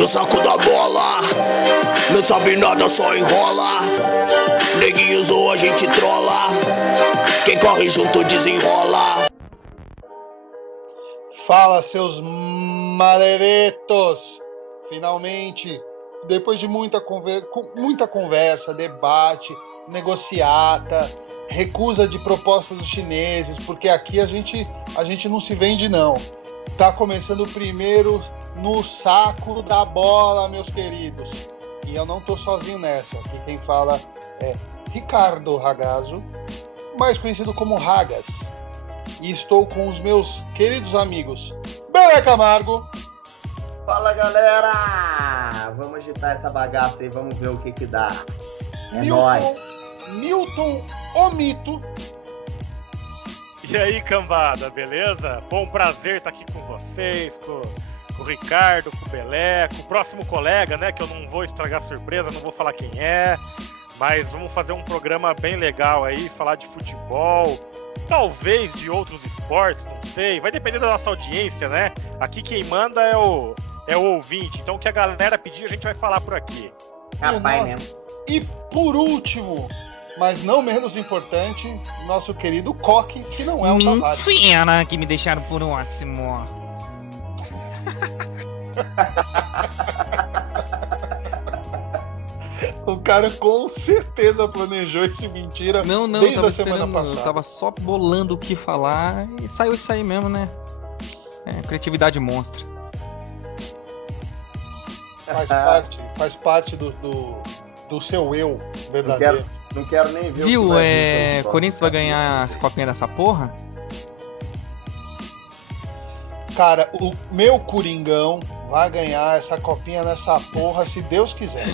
No saco da bola, não sabe nada, só enrola. Neguinho zoa, a gente trola. Quem corre junto desenrola. Fala, seus maleretos! Finalmente, depois de muita conversa, debate, negociata, recusa de propostas dos chineses, porque aqui a gente não se vende, não. Tá começando primeiro no saco da bola, meus queridos. E eu não tô sozinho nessa. Aqui quem fala é Ricardo Ragazzo, mais conhecido como Ragas. E estou com os meus queridos amigos Belé Camargo. Fala, galera! Vamos agitar essa bagaça aí, vamos ver o que dá. É nóis. Milton o Mito. E aí, cambada, beleza? Bom prazer estar aqui com vocês, com o Ricardo, com o Belé, com o próximo colega, né? Que eu não vou estragar a surpresa, não vou falar quem é. Mas vamos fazer um programa bem legal aí, falar de futebol, talvez de outros esportes, não sei. Vai depender da nossa audiência, né? Aqui quem manda é o ouvinte. Então o que a galera pedir a gente vai falar por aqui. Rapaz mesmo. E por último, mas não menos importante, nosso querido Coque, que não é um Tavares. Mentira, que me deixaram por ótimo. O cara com certeza planejou esse mentira desde a semana passada. Eu tava só bolando o que falar e saiu isso aí mesmo, né? Criatividade monstra. Faz parte do seu eu verdadeiro. Não quero nem ver. Viu, Corinthians vai ganhar essa copinha dessa porra? Cara, o meu Coringão vai ganhar essa copinha nessa porra, se Deus quiser.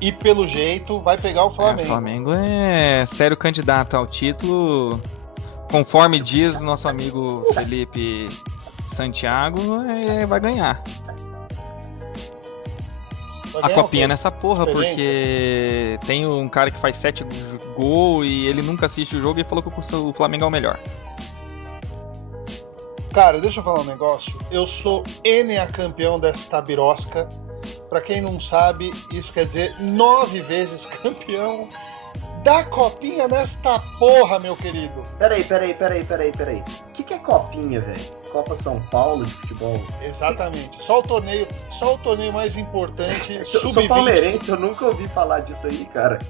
E pelo jeito vai pegar o Flamengo. O Flamengo é sério candidato ao título. Conforme diz nosso amigo Felipe Santiago, vai ganhar. A copinha nessa porra, porque tem um cara que faz 7 gols e ele nunca assiste o jogo e falou que o Flamengo é o melhor. Cara, deixa eu falar um negócio. Eu sou NA campeão desta birosca. Pra quem não sabe, isso quer dizer 9 vezes campeão da copinha nesta porra, meu querido. Peraí. O que é copinha, velho? Copa São Paulo de futebol? Exatamente. Só o torneio mais importante, Eu sub-20. sou palmeirense, eu nunca ouvi falar disso aí, cara.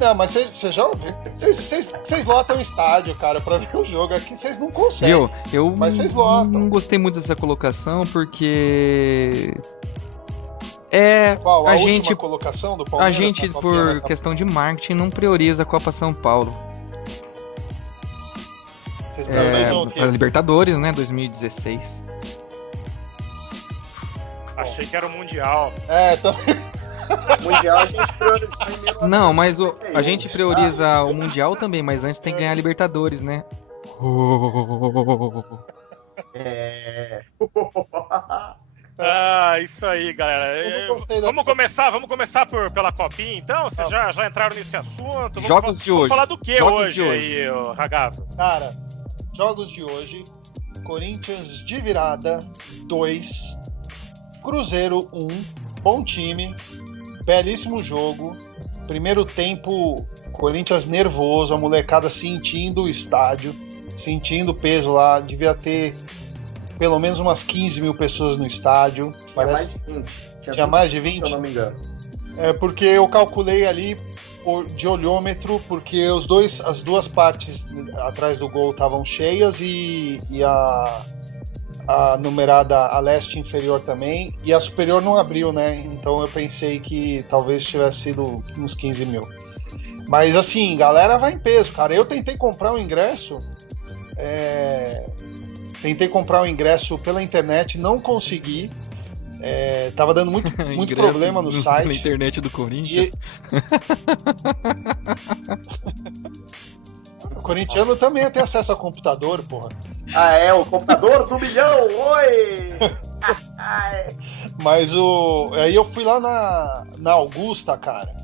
Não, mas você já ouviu? Vocês lotam o estádio, cara, pra ver o jogo. Aqui vocês não conseguem. Mas vocês lotam. Não gostei muito dessa colocação, porque... Qual? A última colocação do Palmeiras? A gente, por questão de marketing, não prioriza a Copa São Paulo. Vocês priorizam o quê? A Libertadores, né? 2016. Achei que era o Mundial. Mundial a gente prioriza primeiro. Não, mas a gente prioriza o Mundial também, mas antes tem que ganhar a Libertadores, né? Isso aí, galera. Vamos começar pela copinha, então? Vocês já entraram nesse assunto? Jogos de hoje. Vamos falar do que hoje aí, Ragazzo? Cara, jogos de hoje. Corinthians de virada 2, Cruzeiro 1, bom time, belíssimo jogo. Primeiro tempo, Corinthians nervoso, a molecada sentindo o estádio, sentindo o peso lá, devia ter pelo menos umas 15 mil pessoas no estádio. Tinha mais de 20? Se eu não me engano. Porque eu calculei ali de olhômetro, porque as duas partes atrás do gol estavam cheias e a numerada a leste inferior também, e a superior não abriu, né? Então eu pensei que talvez tivesse sido uns 15 mil. Mas assim, galera vai em peso, cara. Eu tentei comprar um ingresso... Tentei comprar um ingresso pela internet, não consegui. Tava dando muito problema no site. Na internet do Corinthians. O corintiano também tem acesso a computador, porra. O computador do milhão, oi! Mas aí eu fui lá na Augusta, cara.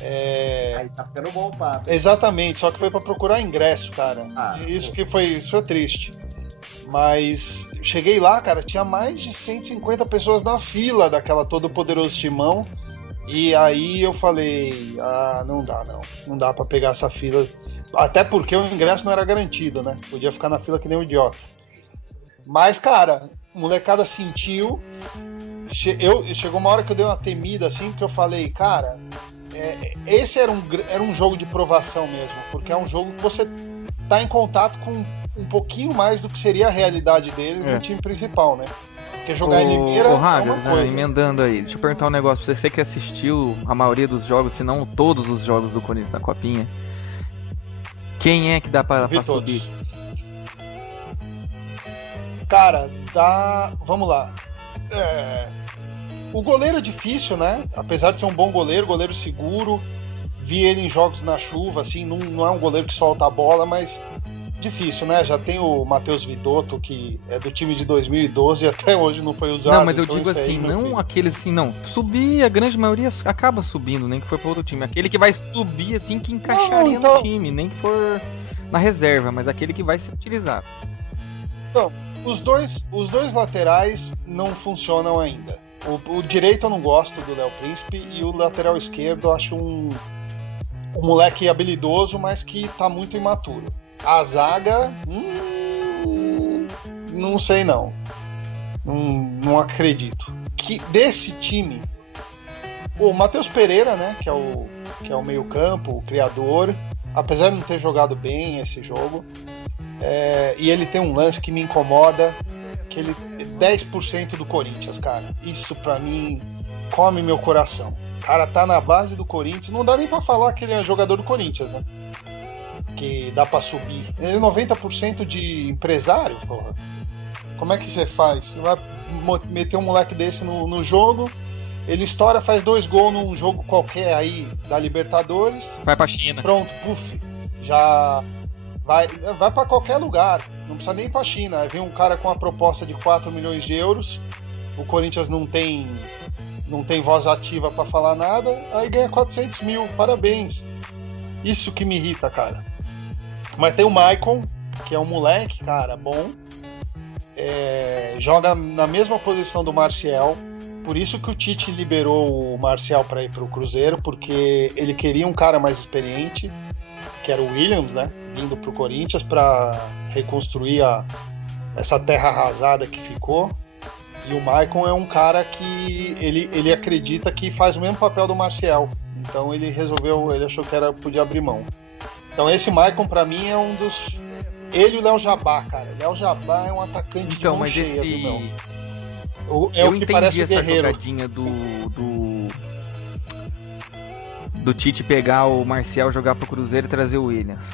Aí tá ficando bom o papo. Exatamente, só que foi pra procurar ingresso, cara. Isso é triste. Mas cheguei lá, cara, tinha mais de 150 pessoas na fila daquela Todo Poderoso Timão. E aí eu falei, não dá pra pegar essa fila. Até porque o ingresso não era garantido, né? Podia ficar na fila que nem um idiota. Mas, cara, a molecada sentiu. Chegou uma hora que eu dei uma temida, assim, porque eu falei, cara, esse era um jogo de provação mesmo. Porque é um jogo que você tá em contato com um pouquinho mais do que seria a realidade deles no time principal, né? Porque jogar em Limeira é uma coisa. Emendando aí, deixa eu perguntar um negócio pra você que assistiu a maioria dos jogos, se não todos os jogos do Corinthians na Copinha. Quem é que dá pra subir? Cara, vamos lá. O goleiro é difícil, né? Apesar de ser um bom goleiro seguro. Vi ele em jogos na chuva, assim, não é um goleiro que solta a bola, mas difícil, né? Já tem o Matheus Vidotto, que é do time de 2012 e até hoje não foi usado. Não, mas eu digo assim, não aqueles assim, não. Subir, a grande maioria acaba subindo, nem que for para outro time. Aquele que vai subir, assim, que encaixaria no time, nem que for na reserva, mas aquele que vai ser utilizado. Então, os dois laterais não funcionam ainda. O direito eu não gosto do Léo Príncipe e o lateral esquerdo eu acho um moleque habilidoso, mas que tá muito imaturo. A zaga, não sei não. Não acredito. Que desse time, o Matheus Pereira, né, que é o meio-campo, o criador, apesar de não ter jogado bem esse jogo, e ele tem um lance que me incomoda, que ele é 10% do Corinthians, cara. Isso pra mim come meu coração. O cara tá na base do Corinthians, não dá nem pra falar que ele é jogador do Corinthians, né? Que dá pra subir. Ele é 90% de empresário, porra. Como é que você faz? Você vai meter um moleque desse no jogo, ele estoura, faz 2 gols num jogo qualquer aí da Libertadores. Vai pra China. Pronto, puf. Já vai pra qualquer lugar. Não precisa nem ir pra China. Aí vem um cara com uma proposta de 4 milhões de euros. O Corinthians não tem voz ativa pra falar nada. Aí ganha 400 mil. Parabéns. Isso que me irrita, cara. Mas tem o Maicon, que é um moleque, cara, bom. Joga na mesma posição do Marcial. Por isso que o Tite liberou o Marcial para ir pro Cruzeiro, porque ele queria um cara mais experiente, que era o Williams, né? Vindo pro Corinthians para reconstruir essa terra arrasada que ficou. E o Maicon é um cara que ele acredita que faz o mesmo papel do Marcial. Então ele achou que podia abrir mão. Então esse Maicon pra mim é um dos... Ele e o Léo Jabá, cara. Léo Jabá é um atacante de mão cheia, viu, meu? Eu entendi essa jogadinha do Tite pegar o Marcial, jogar pro Cruzeiro e trazer o Williams.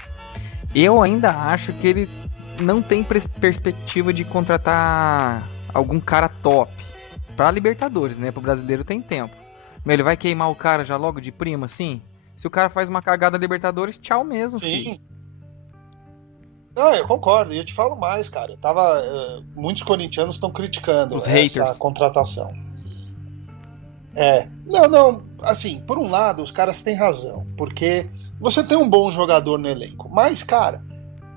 Eu ainda acho que ele não tem perspectiva de contratar algum cara top pra Libertadores, né? Pro brasileiro tem tempo. Mas ele vai queimar o cara já logo de prima, assim? Se o cara faz uma cagada na Libertadores, tchau mesmo, filho. Sim. Não, eu concordo. E eu te falo mais, cara. Muitos corintianos estão criticando essa contratação. Não. Assim, por um lado, os caras têm razão. Porque você tem um bom jogador no elenco. Mas, cara,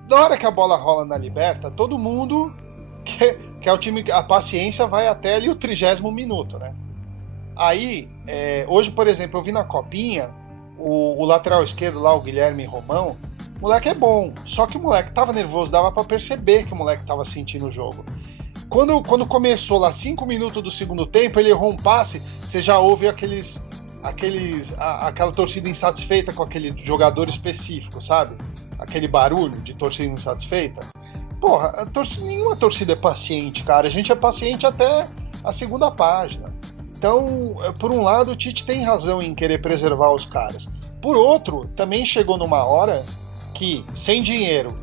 na hora que a bola rola na Liberta, todo mundo quer o time... A paciência vai até ali o 30º minuto, né? Aí, hoje, por exemplo, eu vi na Copinha o lateral esquerdo lá, o Guilherme Romão. O moleque é bom, só que o moleque tava nervoso, dava pra perceber que o moleque tava sentindo o jogo. Quando começou lá 5 minutos do segundo tempo, ele errou um passe, você já ouve aquela torcida insatisfeita com aquele jogador específico, sabe? Aquele barulho de torcida insatisfeita. Porra, nenhuma torcida é paciente, cara. A gente é paciente até a segunda página. Então, por um lado, o Tite tem razão em querer preservar os caras. Por outro, também chegou numa hora que, sem dinheiro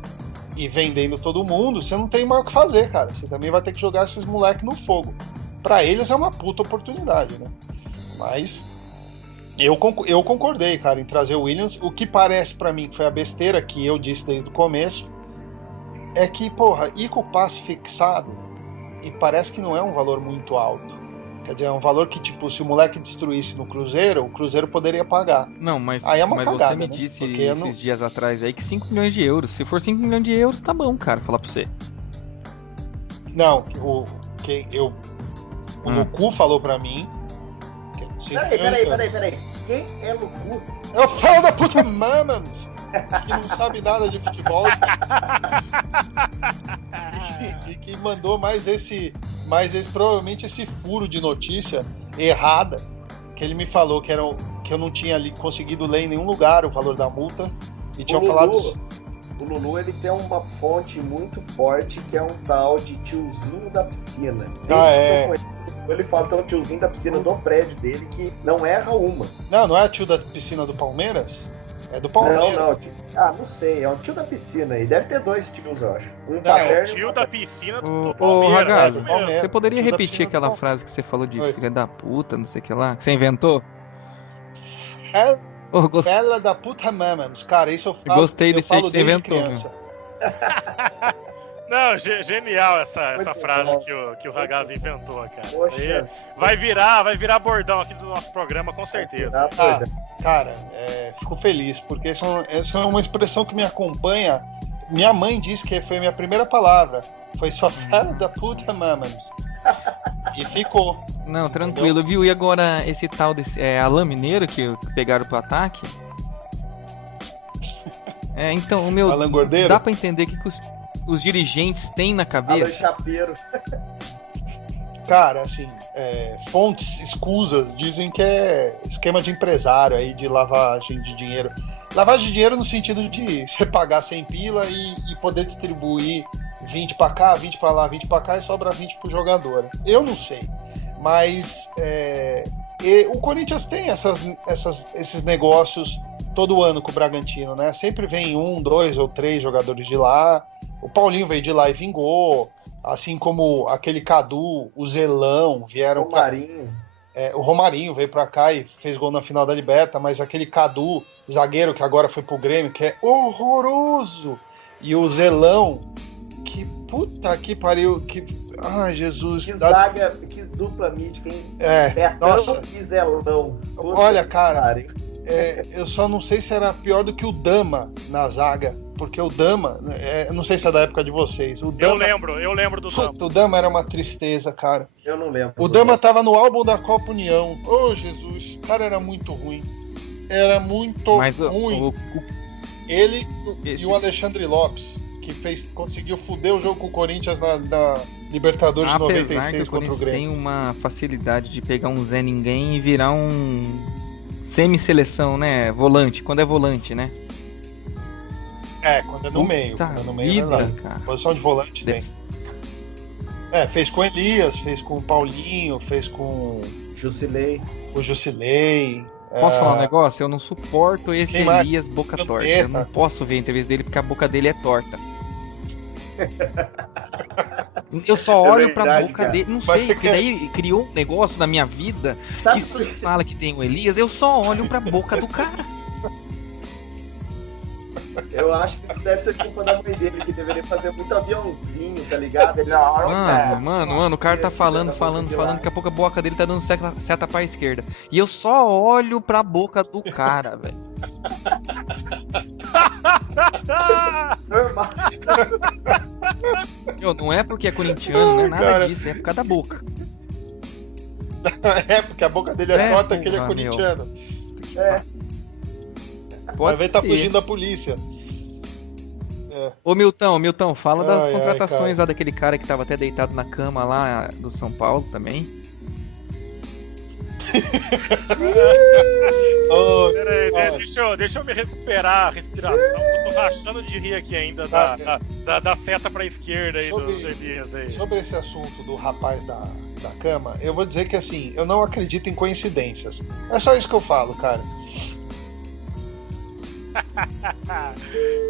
e vendendo todo mundo, você não tem mais o que fazer, cara. Você também vai ter que jogar esses moleques no fogo. Pra eles é uma puta oportunidade, né? Mas eu concordei, cara, em trazer o Williams. O que parece pra mim que foi a besteira que eu disse desde o começo é que, porra, ir com o passe fixado e parece que não é um valor muito alto. Quer dizer, é um valor que, tipo, se o moleque destruísse no Cruzeiro, o Cruzeiro poderia pagar. Não, mas, aí é uma cagada, você me disse esses dias atrás aí que 5 milhões de euros. Se for 5 milhões de euros, tá bom, cara, falar pra você. Não, o Lucu falou pra mim. Peraí. Quem é Lucu? É o filho da puta Mamans, que não sabe nada de futebol. e que mandou provavelmente esse furo de notícia errada, que ele me falou que eu não tinha conseguido ler em nenhum lugar o valor da multa. E tinham falado. O Lulu, ele tem uma fonte muito forte que é um tal de tiozinho da piscina. Ele fala que é um tiozinho da piscina do prédio dele que não erra uma. Não é tio da piscina do Palmeiras? É do Palmeiras. Não sei. É um tio da piscina aí. Deve ter 2 tios, eu acho. É o tio da piscina do Ô, Palmeiras. Ragazzo, Palmeiras. você poderia Tio da repetir piscina aquela do frase que você falou de Oi. filha da puta, não sei o que lá, que você inventou? É fela da puta Mamans. Cara, isso eu falo. Gostei desse aí que você desde inventou, criança. Não, genial essa Muito frase bom. que o Ragazzi inventou, cara. Poxa. Aí vai virar bordão aqui do nosso programa, com certeza. Cara, fico feliz, porque essa é uma expressão que me acompanha. Minha mãe disse que foi a minha primeira palavra. Foi só fela da puta Mamans. E ficou. Não, tranquilo, viu? E agora esse tal desse Alain Mineiro que pegaram pro ataque? Então, o meu. Alan Gordeiro? Dá pra entender o que os dirigentes têm na Alan cabeça? Chapeiro. Cara, assim, fontes escusas dizem que é esquema de empresário aí, de lavagem de dinheiro. Lavagem de dinheiro no sentido de você pagar 100 pila e poder distribuir 20 pra cá, 20 pra lá, 20 pra cá e sobra 20 pro jogador. Eu não sei, mas o Corinthians tem esses negócios todo ano com o Bragantino, né? Sempre vem 1, 2 ou 3 jogadores de lá. O Paulinho veio de lá e vingou. Assim como aquele Cadu, o Zelão vieram pra... o Romarinho veio pra cá e fez gol na final da Liberta, mas aquele Cadu, zagueiro que agora foi pro Grêmio, que é horroroso, e o Zelão, que puta que pariu, que... Ai, Jesus. Que zaga, que dupla mítica, hein? Nossa. E Zelão. Olha, cara, eu só não sei se era pior do que o Dama na zaga, porque o Dama, eu não sei se é da época de vocês. O Dama, Eu lembro do Dama. O Dama era uma tristeza, cara. Eu não lembro. O Dama tava no álbum da Copa União. Oh, Jesus, o cara era muito ruim. Era muito ruim. Ele e o Alexandre Lopes, que conseguiu foder o jogo com o Corinthians na Libertadores de 96 que o contra o Grêmio. Tem uma facilidade de pegar um Zé Ninguém e virar um semi-seleção, né? Volante, quando é volante, né? Quando é no meio. Quando é no meio, cara. Posição de volante tem. Fez com o Elias, fez com o Paulinho, fez com o Jusilei. Posso falar um negócio? Eu não suporto esse Elias boca torta. Eu não posso ver a entrevista dele porque a boca dele é torta. Eu só olho pra boca dele. Não sei, porque daí criou um negócio na minha vida que se fala que tem o Elias, eu só olho pra boca do cara. Eu acho que isso deve ser culpa da mãe dele, que deveria fazer muito aviãozinho, tá ligado? Ele, mano, o cara tá falando, daqui a pouco a boca dele tá dando seta pra esquerda. E eu só olho pra boca do cara, velho. Normal. Não é porque é corintiano, não é nada disso, é por causa da boca. Porque a boca dele é torta, que ele é corintiano. Vai ver, tá fugindo da polícia. Ô Milton, fala das contratações lá daquele cara que tava até deitado na cama lá do São Paulo também. Deixa eu me recuperar a respiração. Eu tô rachando de rir aqui ainda da seta pra esquerda aí do Elias aí. Sobre esse assunto do rapaz da cama, eu vou dizer que assim, eu não acredito em coincidências. É só isso que eu falo, cara.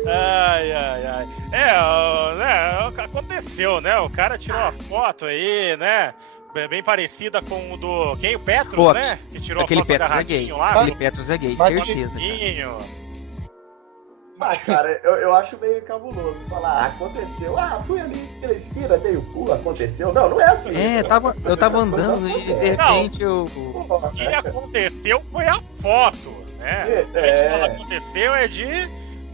Ai. Aconteceu, né? O cara tirou uma foto aí, né? Bem parecida com o do... Quem? O Petros, né? Que tirou aquele a foto do garrafinho lá. Aquele Petros é gay, certeza. Mas, cara, eu acho meio cabuloso falar, aconteceu, fui ali pela esquina, dei o pulo, aconteceu. Não é assim. Eu tava andando e de repente O que aconteceu foi a foto, né? O que aconteceu é de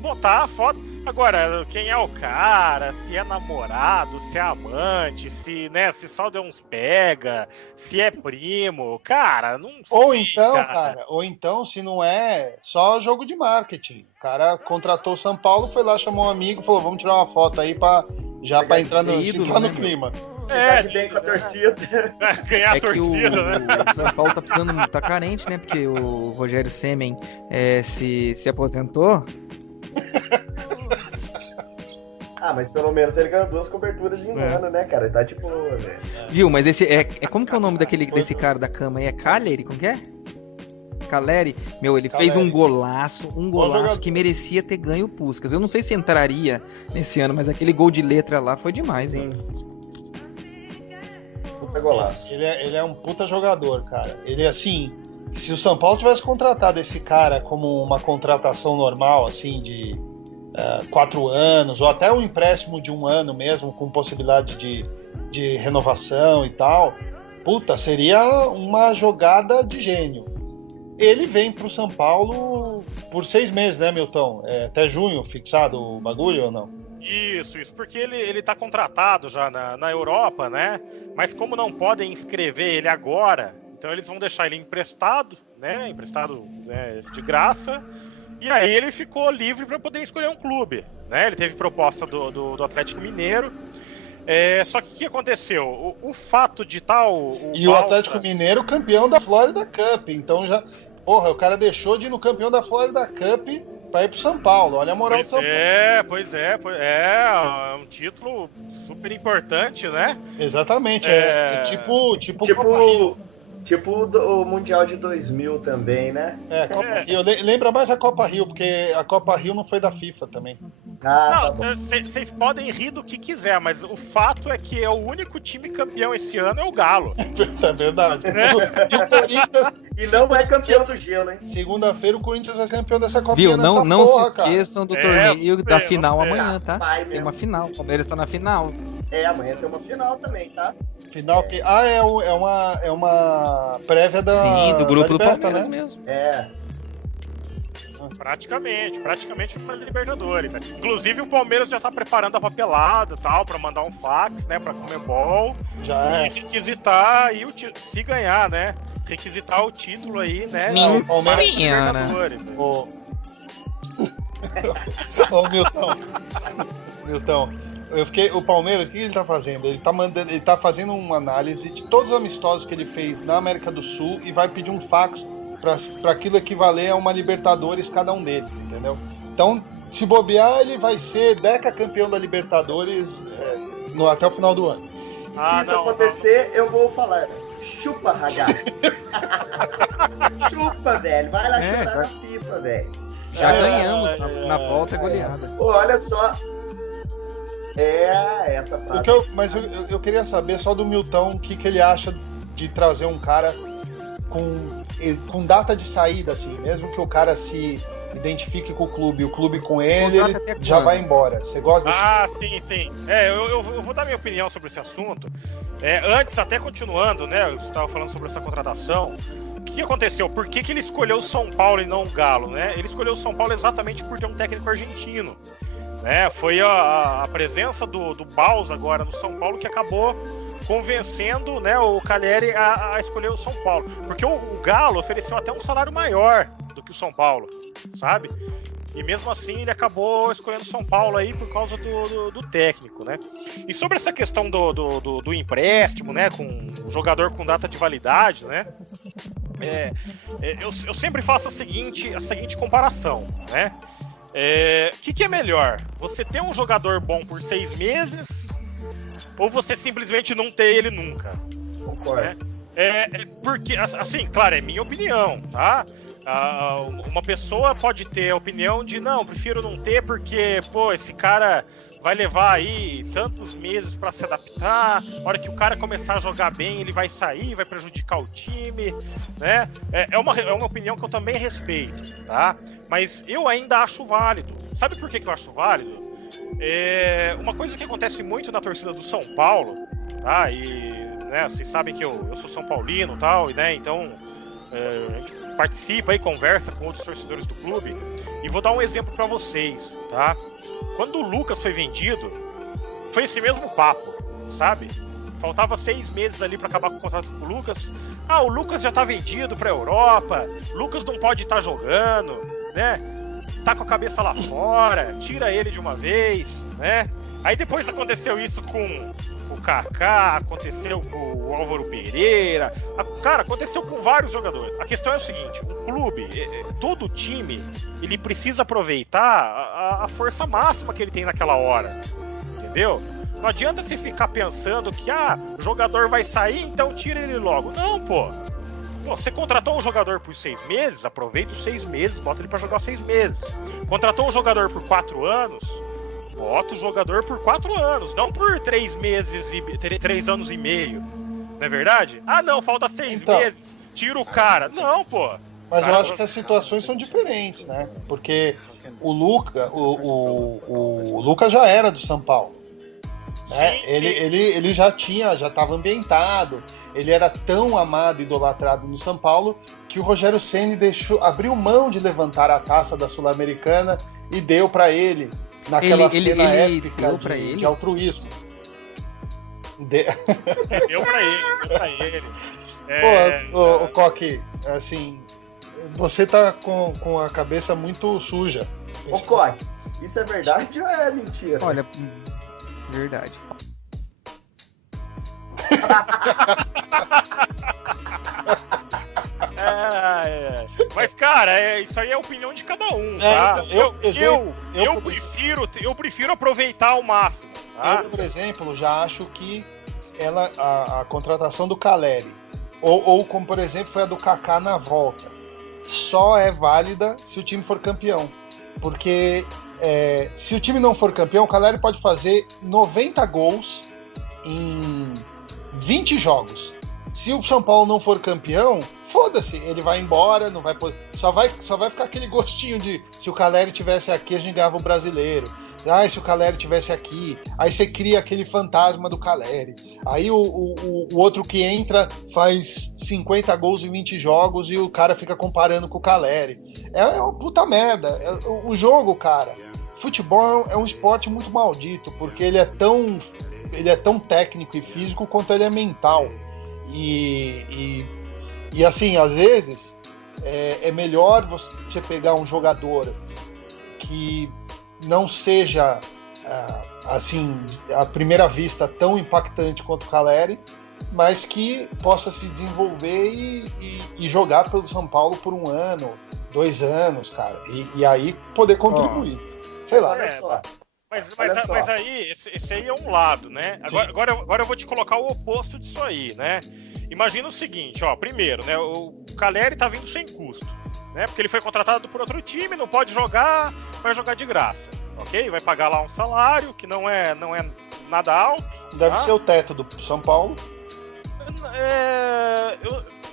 botar a foto. Agora, quem é o cara, se é namorado, se é amante, se, né, se só deu uns pega, se é primo, cara, não Ou sei, então, cara. ou então, se não é só jogo de marketing. O cara contratou o São Paulo, foi lá, chamou um amigo, falou, vamos tirar uma foto aí pra entrar no, ídolo, né, clima. Bem com a torcida. Ganhar a É que torcida, né? o São Paulo tá carente, né? Porque o Rogério Ceni se aposentou. Mas pelo menos ele ganhou 2 coberturas em ano, né, cara? Ele tá tipo, né? Viu, mas esse como que é o nome desse cara da cama aí? É Caleri? Como que é? Caleri? Meu, ele fez um golaço que merecia ter ganho o Puskás. Eu não sei se entraria nesse ano, mas aquele gol de letra lá foi demais, Sim. mano. Puta golaço. Ele é um puta jogador, cara. Ele, assim, se o São Paulo tivesse contratado esse cara como uma contratação normal, assim, de 4 anos, ou até um empréstimo de 1 ano mesmo, com possibilidade de renovação e tal, puta, seria uma jogada de gênio. Ele vem pro São Paulo por 6 meses, né, Milton? Até junho fixado o bagulho ou não? Isso, porque ele tá contratado já na Europa, né? Mas como não podem inscrever ele agora, então eles vão deixar ele emprestado, né? De graça. E aí ele ficou livre para poder escolher um clube, né? Ele teve proposta do Atlético Mineiro. Só que o que aconteceu? O fato de tal... o Atlético Mineiro campeão da Florida Cup, então já... Porra, o cara deixou de ir no campeão da Florida Cup para ir pro São Paulo, olha a moral do São Paulo. Pois é um título super importante, né? Exatamente, tipo Copa Rio. Tipo o Mundial de 2000 também, né? Copa Rio. Lembra mais a Copa Rio, porque a Copa Rio não foi da FIFA também. Vocês podem rir do que quiser, mas o fato é que é o único time campeão esse ano é o Galo. É verdade. E o Corinthians... E não é campeão do gelo, hein? Segunda-feira o Corinthians vai ser campeão dessa Copa. Viu? Não se esqueçam do torneio da final amanhã, tá? Tem uma final. O Palmeiras tá na final. Amanhã tem uma final também, tá? Final que... é uma prévia da... Sim, do grupo do Liberta, Palmeiras né? mesmo. Praticamente para Libertadores. Né? Inclusive o Palmeiras já tá preparando a papelada e tal, para mandar um fax, né, pra Conmebol. Já e requisitar aí se ganhar, né? Requisitar o título aí, né? Minha Palmeiras senhora. Libertadores. Ô, Milton, o Palmeiras, o que ele tá fazendo? Ele tá fazendo uma análise de todos os amistosos que ele fez na América do Sul e vai pedir um fax para aquilo equivaler a uma Libertadores cada um deles, entendeu? Então, se bobear, ele vai ser decacampeão da Libertadores até o final do ano. Se isso acontecer, eu vou falar. Chupa, ragazzo. Chupa, velho. Vai lá chutar na FIFA, velho. Já ganhamos na volta goleada. Pô, olha só. Essa frase. Mas eu queria saber só do Milton o que ele acha de trazer um cara com data de saída, assim, mesmo que o cara se identifique com o clube com ele já vai embora. Você gosta desse... Sim. Eu vou dar minha opinião sobre esse assunto. Antes, até continuando, né? Você estava falando sobre essa contratação. O que aconteceu? Por que ele escolheu o São Paulo e não o Galo, né? Ele escolheu o São Paulo exatamente por ter um técnico argentino. Né? Foi a presença do Baus agora no São Paulo que acabou convencendo, né, o Caleri a escolher o São Paulo. Porque o Galo ofereceu até um salário maior do que o São Paulo, sabe? E mesmo assim ele acabou escolhendo o São Paulo aí por causa do técnico, né? E sobre essa questão do empréstimo, né, com o jogador com data de validade, né? Eu sempre faço a seguinte comparação, né? O que é melhor? Você ter um jogador bom por 6 meses ou você simplesmente não ter ele nunca? Concordo. Porque, assim, claro, é minha opinião, tá? Uma pessoa pode ter a opinião de não, prefiro não ter porque, esse cara vai levar aí tantos meses pra se adaptar, a hora que o cara começar a jogar bem, ele vai sair, vai prejudicar o time, né? É uma opinião que eu também respeito, tá? Mas eu ainda acho válido. Sabe por que eu acho válido? Uma coisa que acontece muito na torcida do São Paulo, tá? E, né, vocês sabem que eu sou São Paulino e tal, né? Então, a gente participa e conversa com outros torcedores do clube. E vou dar um exemplo para vocês, tá? quando o Lucas foi vendido, foi esse mesmo papo, sabe? Faltava 6 meses ali pra acabar com o contrato com o Lucas. Ah, o Lucas já tá vendido pra Europa, Lucas não pode estar jogando, né? Tá com a cabeça lá fora, tira ele de uma vez, né? Aí depois aconteceu isso com o Kaká, aconteceu com o Álvaro Pereira, cara, aconteceu com vários jogadores. A questão é o seguinte, o clube, todo time, ele precisa aproveitar a força máxima que ele tem naquela hora, entendeu? Não adianta você ficar pensando que, o jogador vai sair, então tira ele logo. Não, pô. Você contratou um jogador por 6 meses, aproveita os 6 meses, bota ele pra jogar 6 meses. Contratou um jogador por 4 anos, bota o jogador por 4 anos, não por 3 meses e 3 anos e meio. Não é verdade? Ah, não, falta 6 meses, tira o cara. Não, pô. Mas eu acho que as situações são diferentes, né? Porque o Lucas já era do São Paulo. Né? Sim, ele já estava ambientado, ele era tão amado e idolatrado no São Paulo que o Rogério Ceni abriu mão de levantar a taça da Sul-Americana e deu para ele naquela cena épica de altruísmo. Deu pra ele. Pô, Coque, assim, você tá com a cabeça muito suja. Ô, Coque, isso é verdade ou é mentira? Olha, verdade. Mas, cara, isso aí é a opinião de cada um, tá? Então, eu prefiro aproveitar ao máximo, tá? Eu, por exemplo, já acho que a contratação do Caleri, ou como, por exemplo, foi a do Kaká na volta, só é válida se o time for campeão. Porque se o time não for campeão, o Caleri pode fazer 90 gols em 20 jogos. Se o São Paulo não for campeão, foda-se, ele vai embora, não vai poder, só vai ficar aquele gostinho de se o Caleri tivesse aqui, a gente ganhava o Brasileiro. Se o Caleri tivesse aqui, aí você cria aquele fantasma do Caleri. Aí o outro que entra faz 50 gols em 20 jogos e o cara fica comparando com o Caleri. É uma puta merda. O jogo, cara, futebol é um esporte muito maldito, porque ele é tão técnico e físico quanto ele é mental. E assim, às vezes é melhor você pegar um jogador que não seja assim, à primeira vista tão impactante quanto o Caleri, mas que possa se desenvolver e jogar pelo São Paulo por 1 ano, 2 anos, cara, e aí poder contribuir. Sei lá. Mas aí, esse aí é um lado, né? Agora eu vou te colocar o oposto disso aí, né? Imagina o seguinte, primeiro, né? O Caleri tá vindo sem custo, né? Porque ele foi contratado por outro time, não pode jogar, vai jogar de graça, ok? Vai pagar lá um salário que não é nada alto. Deve ser o teto do São Paulo.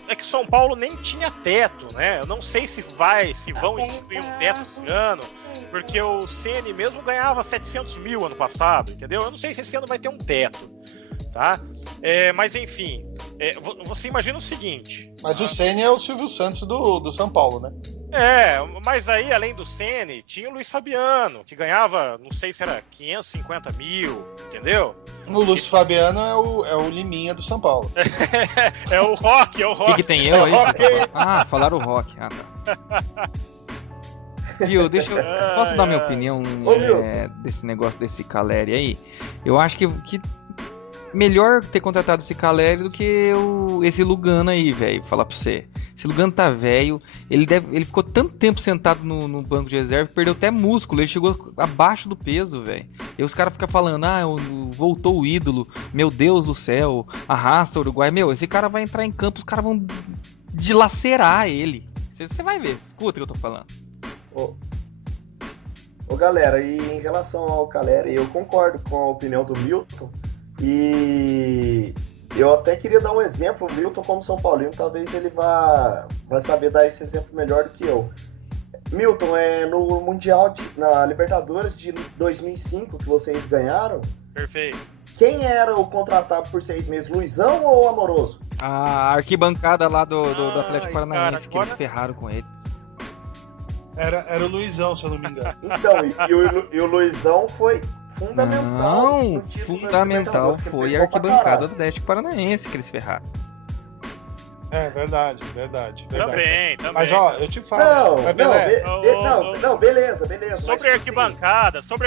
É que o São Paulo nem tinha teto, né? Eu não sei se vão instituir um teto esse ano, porque o Ceni mesmo ganhava 700 mil ano passado, entendeu? Eu não sei se esse ano vai ter um teto, tá? Mas enfim, você imagina o seguinte... Mas o Ceni é o Silvio Santos do São Paulo, né? Mas aí, além do Ceni, tinha o Luiz Fabiano, que ganhava, não sei se era 550 mil, entendeu? O Luiz Fabiano é o Liminha do São Paulo. É o Rock. O que tem eu aí? Falaram o Rock. Tá. Viu, posso dar minha opinião desse negócio desse Caleri aí? Eu acho que melhor ter contratado esse Caleri do que esse Lugano aí, velho. Falar pra você. Esse Lugano tá velho. Ele ficou tanto tempo sentado no banco de reserva que perdeu até músculo. Ele chegou abaixo do peso, velho. E os caras ficam falando, voltou o ídolo. Meu Deus do céu. Arrasta o Uruguai. Meu, esse cara vai entrar em campo, os caras vão dilacerar ele. Você vai ver. Escuta o que eu tô falando. Ô galera, e em relação ao Caleri, eu concordo com a opinião do Milton. E eu até queria dar um exemplo, o Milton como São Paulino, talvez ele vai saber dar esse exemplo melhor do que eu. Milton, no Mundial, na Libertadores de 2005, que vocês ganharam... Perfeito. Quem era o contratado por 6 meses, Luizão ou Amoroso? A arquibancada lá do Atlético Paranaense, que eles ferraram com eles. Era o Luizão, se eu não me engano. Então, e o Luizão foi fundamental. Não, no título da fundamental Libertadores, que foi a pegou pra arquibancada caralho. do Atlético Paranaense que eles ferraram. É verdade. Também. Mas ó, eu te falo. Mas Pelé, Beleza. Sobre mas,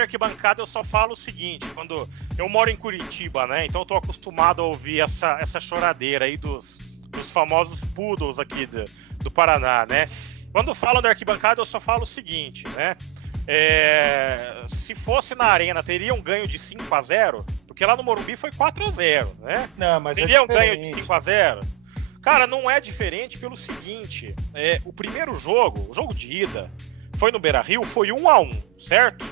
arquibancada, eu só falo o seguinte, quando eu moro em Curitiba, né? Então eu tô acostumado a ouvir essa choradeira aí dos famosos poodles aqui do Paraná, né? Quando falam da arquibancada, eu só falo o seguinte, né? Se fosse na arena, teriam ganho de 5-0, porque lá no Morumbi foi 4-0, né? não, mas Teriam é ganho de diferente. 5-0. Cara, não é diferente pelo seguinte, o primeiro jogo, o jogo de ida, foi no Beira-Rio, foi 1-1, certo?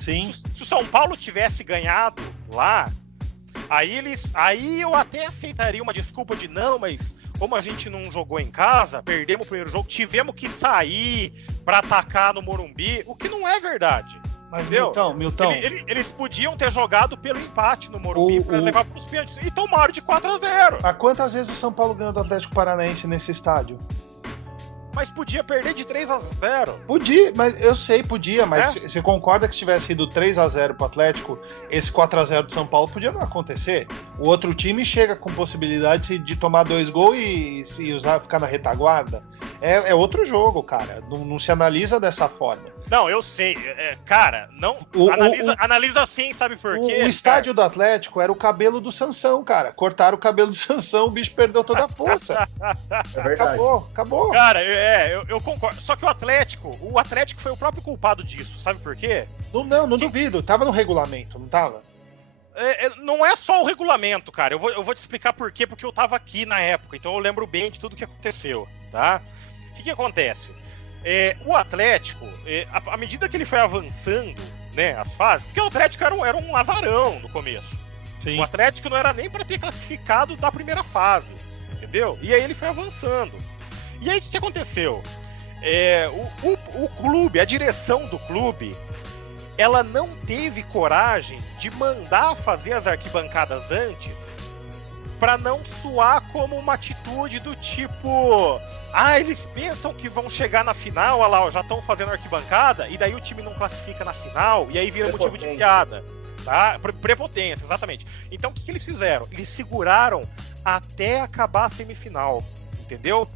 Sim. Se o São Paulo tivesse ganhado lá, aí eu até aceitaria uma desculpa de não, mas como a gente não jogou em casa, perdemos o primeiro jogo, tivemos que sair pra atacar no Morumbi, o que não é verdade. Mas Entendeu? Milton. Eles podiam ter jogado pelo empate no Morumbi pra levar pros pênaltis e tomaram de 4-0. Há quantas vezes o São Paulo ganhou do Atlético Paranaense nesse estádio? Mas podia perder de 3-0. Podia, mas eu sei, podia, mas você concorda que se tivesse ido 3-0 pro Atlético, esse 4-0 do São Paulo podia não acontecer? O outro time chega com possibilidade de tomar 2 gols e ficar na retaguarda. É outro jogo, cara. Não se analisa dessa forma. Não, eu sei. Cara, não. Analisa sim, sabe por quê? O estádio do Atlético era o cabelo do Sansão, cara. Cortaram o cabelo do Sansão, o bicho perdeu toda a força. É verdade. Acabou. Cara, eu concordo. Só que o Atlético foi o próprio culpado disso, sabe por quê? Não duvido. Tava no regulamento, não tava? Não é só o regulamento, cara. Eu vou te explicar por quê, porque eu tava aqui na época, então eu lembro bem de tudo que aconteceu, tá? O que acontece? O Atlético, à medida que ele foi avançando, né, as fases, porque o Atlético era um azarão no começo. Sim. O Atlético não era nem para ter classificado da primeira fase, entendeu? E aí ele foi avançando. E aí o que aconteceu? O clube, a direção do clube, ela não teve coragem de mandar fazer as arquibancadas antes para não soar como uma atitude do tipo, eles pensam que vão chegar na final, olha lá, já estão fazendo arquibancada, e daí o time não classifica na final, e aí vira motivo de piada. Tá? Prepotência, exatamente. Então o que eles fizeram? Eles seguraram até acabar a semifinal, entendeu?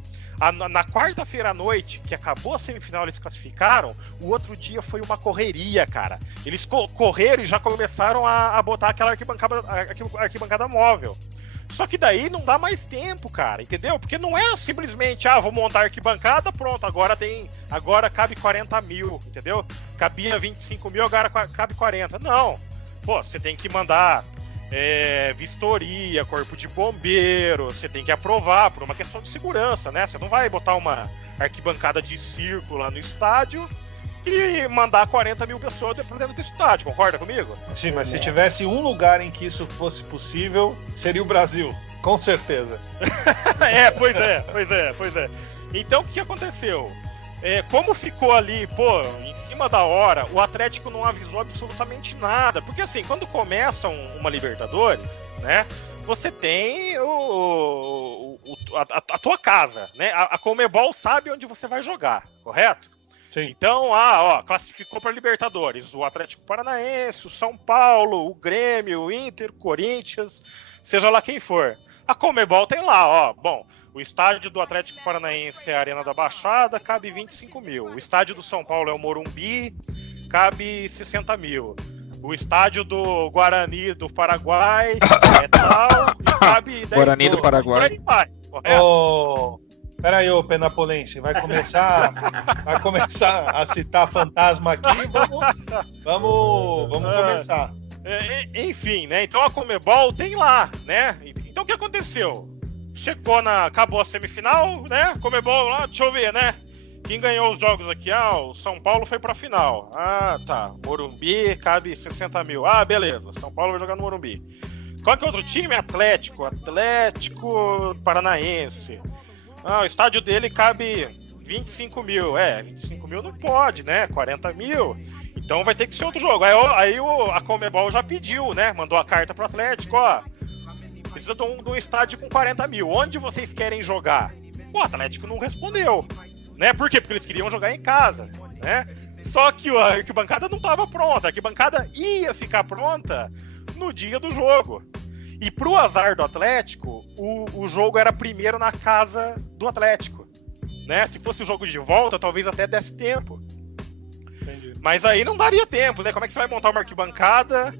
Na quarta-feira à noite, que acabou a semifinal, eles classificaram, o outro dia foi uma correria, cara. Eles correram e já começaram a botar aquela arquibancada móvel. Só que daí não dá mais tempo, cara, entendeu? Porque não é simplesmente, vou montar a arquibancada, pronto, agora cabe 40 mil, entendeu? Cabia 25 mil, agora cabe 40. Não, você tem que mandar vistoria, corpo de bombeiro, você tem que aprovar por uma questão de segurança, né? Você não vai botar uma arquibancada de circo lá no estádio e mandar 40 mil pessoas dentro do estádio, concorda comigo? Sim, mas se tivesse um lugar em que isso fosse possível, seria o Brasil, com certeza. Pois é. Então o que aconteceu? Como ficou ali, em cima da hora, o Atlético não avisou absolutamente nada. Porque assim, quando começa uma Libertadores, né? Você tem a tua casa, né? A Conmebol sabe onde você vai jogar, correto? Sim. Então, classificou para Libertadores o Atlético Paranaense, o São Paulo, o Grêmio, o Inter, o Corinthians, seja lá quem for. A Conmebol tem lá, o estádio do Atlético Paranaense é a Arena da Baixada, cabe 25 mil. O estádio do São Paulo é o Morumbi, cabe 60 mil. O estádio do Guarani do Paraguai é tal, e cabe 10 Guarani do mil. Paraguai. Por aí vai, correto? Peraí, ô Penapolense, vai começar a citar fantasma aqui, vamos começar. Enfim, né? Então a Conmebol tem lá, né? Então o que aconteceu? Acabou a semifinal, né? Conmebol lá, deixa eu ver, né? Quem ganhou os jogos aqui? O São Paulo foi pra final. Tá. Morumbi, cabe 60 mil. Beleza. São Paulo vai jogar no Morumbi. Qual que é outro time? Atlético Paranaense. O estádio dele cabe 25 mil. 25 mil não pode, né? 40 mil. Então vai ter que ser outro jogo. Aí a Conmebol já pediu, né? Mandou a carta pro Atlético, precisa de um estádio com 40 mil. Onde vocês querem jogar? O Atlético não respondeu. Né? Por quê? Porque eles queriam jogar em casa. né? Só que a arquibancada não estava pronta, a arquibancada ia ficar pronta no dia do jogo. E pro azar do Atlético, o jogo era primeiro na casa do Atlético, né? Se fosse o jogo de volta, talvez até desse tempo. Entendi. Mas aí não daria tempo, né? Como é que você vai montar uma arquibancada,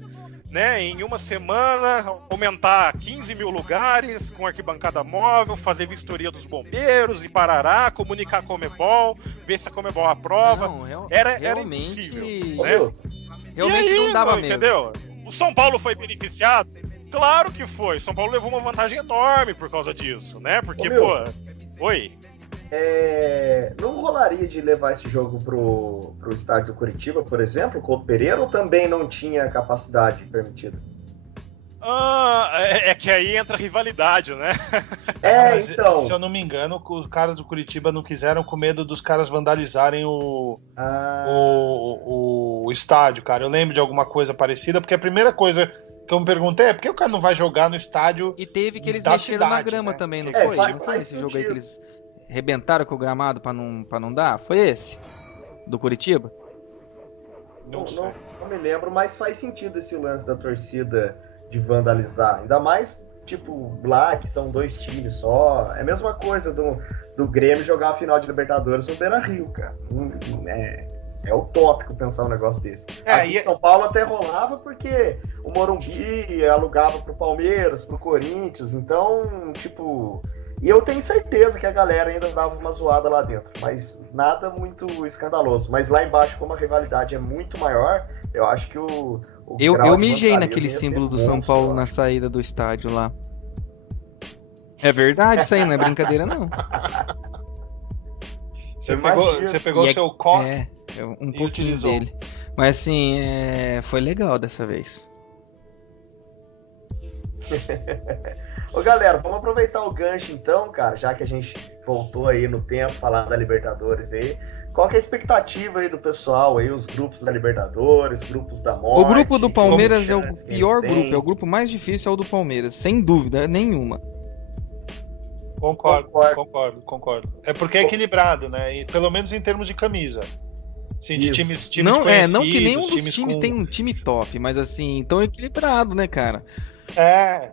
né? Em uma semana, aumentar 15 mil lugares com arquibancada móvel, fazer vistoria dos bombeiros e parará, comunicar com a Comebol, ver se a Comebol aprova. Não, Era realmente, impossível, Ô, né? Milton, realmente E aí, não dava mano, mesmo. entendeu? O São Paulo foi beneficiado? Claro que foi. São Paulo levou uma vantagem enorme por causa disso, né? Porque, Ô, pô... Oi? não rolaria de levar esse jogo pro estádio do Curitiba, por exemplo, Couto Pereira, ou também não tinha capacidade permitida? É que aí entra a rivalidade, né? Mas, Então. se eu não me engano, os caras do Curitiba não quiseram com medo dos caras vandalizarem o estádio, cara. Eu lembro de alguma coisa parecida, porque a primeira coisa que eu me perguntei é por que o cara não vai jogar no estádio E teve que eles da mexeram na cidade, grama né? também, não É, foi? faz- Não foi faz nesse jogo aí que sentido. eles rebentaram com o gramado pra não dar? Foi esse? Do Curitiba? Não sei. Não me lembro, mas faz sentido esse lance da torcida de vandalizar. Ainda mais, tipo, lá, que são 2 times só. É a mesma coisa do Grêmio jogar a final de Libertadores no Beira-Rio, cara. É utópico pensar um negócio desse. Aqui em São Paulo até rolava porque o Morumbi alugava pro Palmeiras, pro Corinthians. Então, tipo... E eu tenho certeza que a galera ainda dava uma zoada lá dentro, mas nada muito escandaloso. Mas lá embaixo, como a rivalidade é muito maior, eu acho que o Eu grau de mijei vandalismo naquele ia ser símbolo do São monstro, Paulo ó. na saída do estádio lá. É verdade isso aí, não é brincadeira não. Você Imagina. pegou E o seu coque. Um pouquinho utilizou. dele. Mas assim, foi legal dessa vez. Ô galera, vamos aproveitar o gancho então, cara, já que a gente voltou aí no tempo, falar da Libertadores aí. Qual que é a expectativa aí do pessoal aí, os grupos da Libertadores, grupos da morte? O grupo do Palmeiras é como o chance que pior ele tem? grupo, é o grupo mais difícil, é o do Palmeiras, sem dúvida nenhuma. Concordo. É porque é equilibrado, né? E pelo menos em termos de camisa. Sim, de Isso. times Não conhecidos, que nenhum dos times com... tem um time top, mas assim, tão equilibrado, né, cara? É.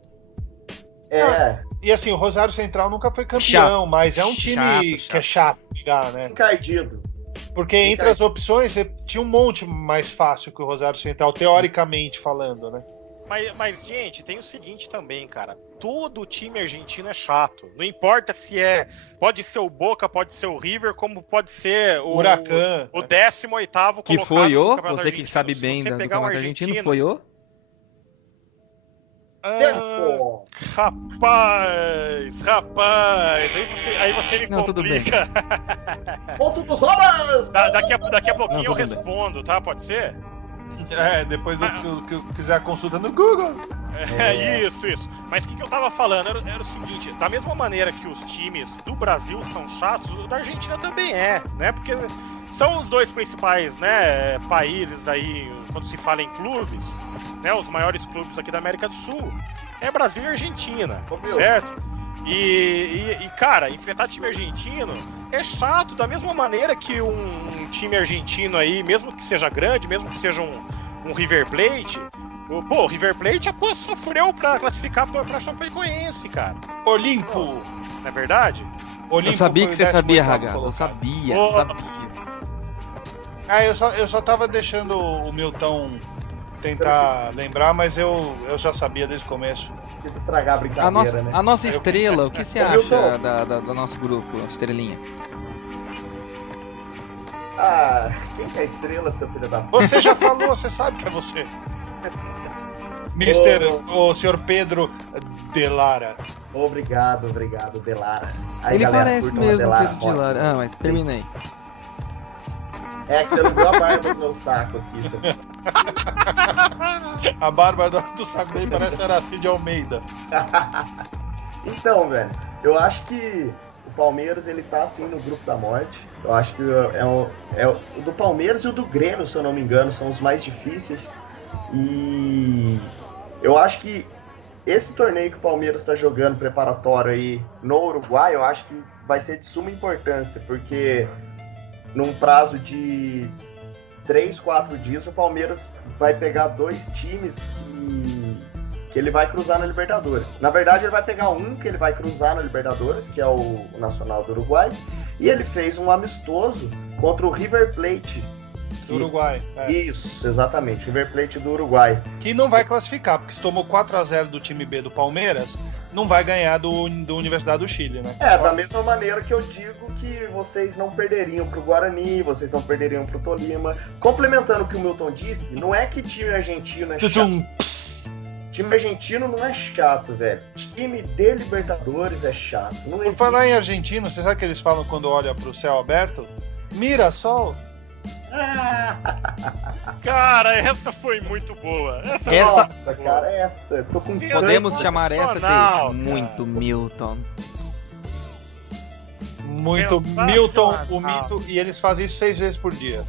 É, E assim, o Rosário Central nunca foi campeão, mas é um time Chato. que é chato de jogar, né? encardido. Porque entre as opções, você tinha um monte mais fácil que o Rosário Central, teoricamente falando, né? Mas, gente, tem o seguinte também, cara. Todo time argentino é chato. Não importa se é... Pode ser o Boca, pode ser o River, como pode ser o Huracan. o 18º Que colocado foi no o? Campeonato Você que Argentino. sabe Se bem você do pegar um campeonato argentino, foi o? Tempo! Rapaz, aí você me Não, tudo bem. complica. Ponto dos homens! Daqui a pouquinho Não, eu tudo bem. respondo, tá? Pode ser? Depois que eu fizer a consulta no Google. Isso. Mas o que eu tava falando era o seguinte, da mesma maneira que os times do Brasil são chatos, o da Argentina também é, né? Porque são os 2 principais, né, países aí, quando se fala em clubes, né, os maiores clubes aqui da América do Sul, é Brasil e Argentina, certo? E, cara, enfrentar time argentino é chato, da mesma maneira que um time argentino aí, mesmo que seja grande, mesmo que seja um River Plate, o River Plate sofreu pra classificar pra Chapecoense, cara. Olimpo. Não é verdade? Eu sabia que você sabia, Ragazzo. Eu colocado. sabia. Eu só tava deixando o Milton tentar lembrar, mas eu já sabia desde o começo. Quis estragar a brincadeira, né? A nossa estrela, o que você Ô, acha Milton. do nosso grupo, estrelinha? Quem que é a estrela, seu filho da puta? Você já falou, você sabe que é você. O senhor Pedro Delara. Obrigado, Delara. Aí, Ele galera, parece curtam a mesmo o Delara Pedro de Rocha. Lara. Ah, mas termina aí. É que você não viu a barba do meu saco aqui. A barba do saco dele parece Aracide Almeida. Então, velho, eu acho que o Palmeiras, ele tá assim no grupo da morte. Eu acho que o do Palmeiras e o do Grêmio, se eu não me engano, são os mais difíceis. E eu acho que esse torneio que o Palmeiras está jogando preparatório aí no Uruguai, eu acho que vai ser de suma importância, porque num prazo de 3, 4 dias, o Palmeiras vai pegar 2 times que ele vai cruzar na Libertadores. Na verdade, ele vai pegar um que ele vai cruzar na Libertadores, que é o Nacional do Uruguai, e ele fez um amistoso contra o River Plate. Do Uruguai. Isso, exatamente, River Plate do Uruguai. Que não vai classificar, porque se tomou 4-0 do time B do Palmeiras, não vai ganhar do Universidade do Chile, né? Da mesma maneira que eu digo que vocês não perderiam pro Guarani, vocês não perderiam pro Tolima. Complementando o que o Milton disse, não é que time argentino é chato. Time argentino não é chato, velho. Time de Libertadores é chato. Por falar em argentino, você sabe o que eles falam quando olha pro céu aberto? Mirassol. Cara, essa foi muito boa. Nossa, cara, essa. Tô com Podemos chamar essa de muito Milton. Muito Milton, o mito, e eles fazem isso 6 vezes por dia.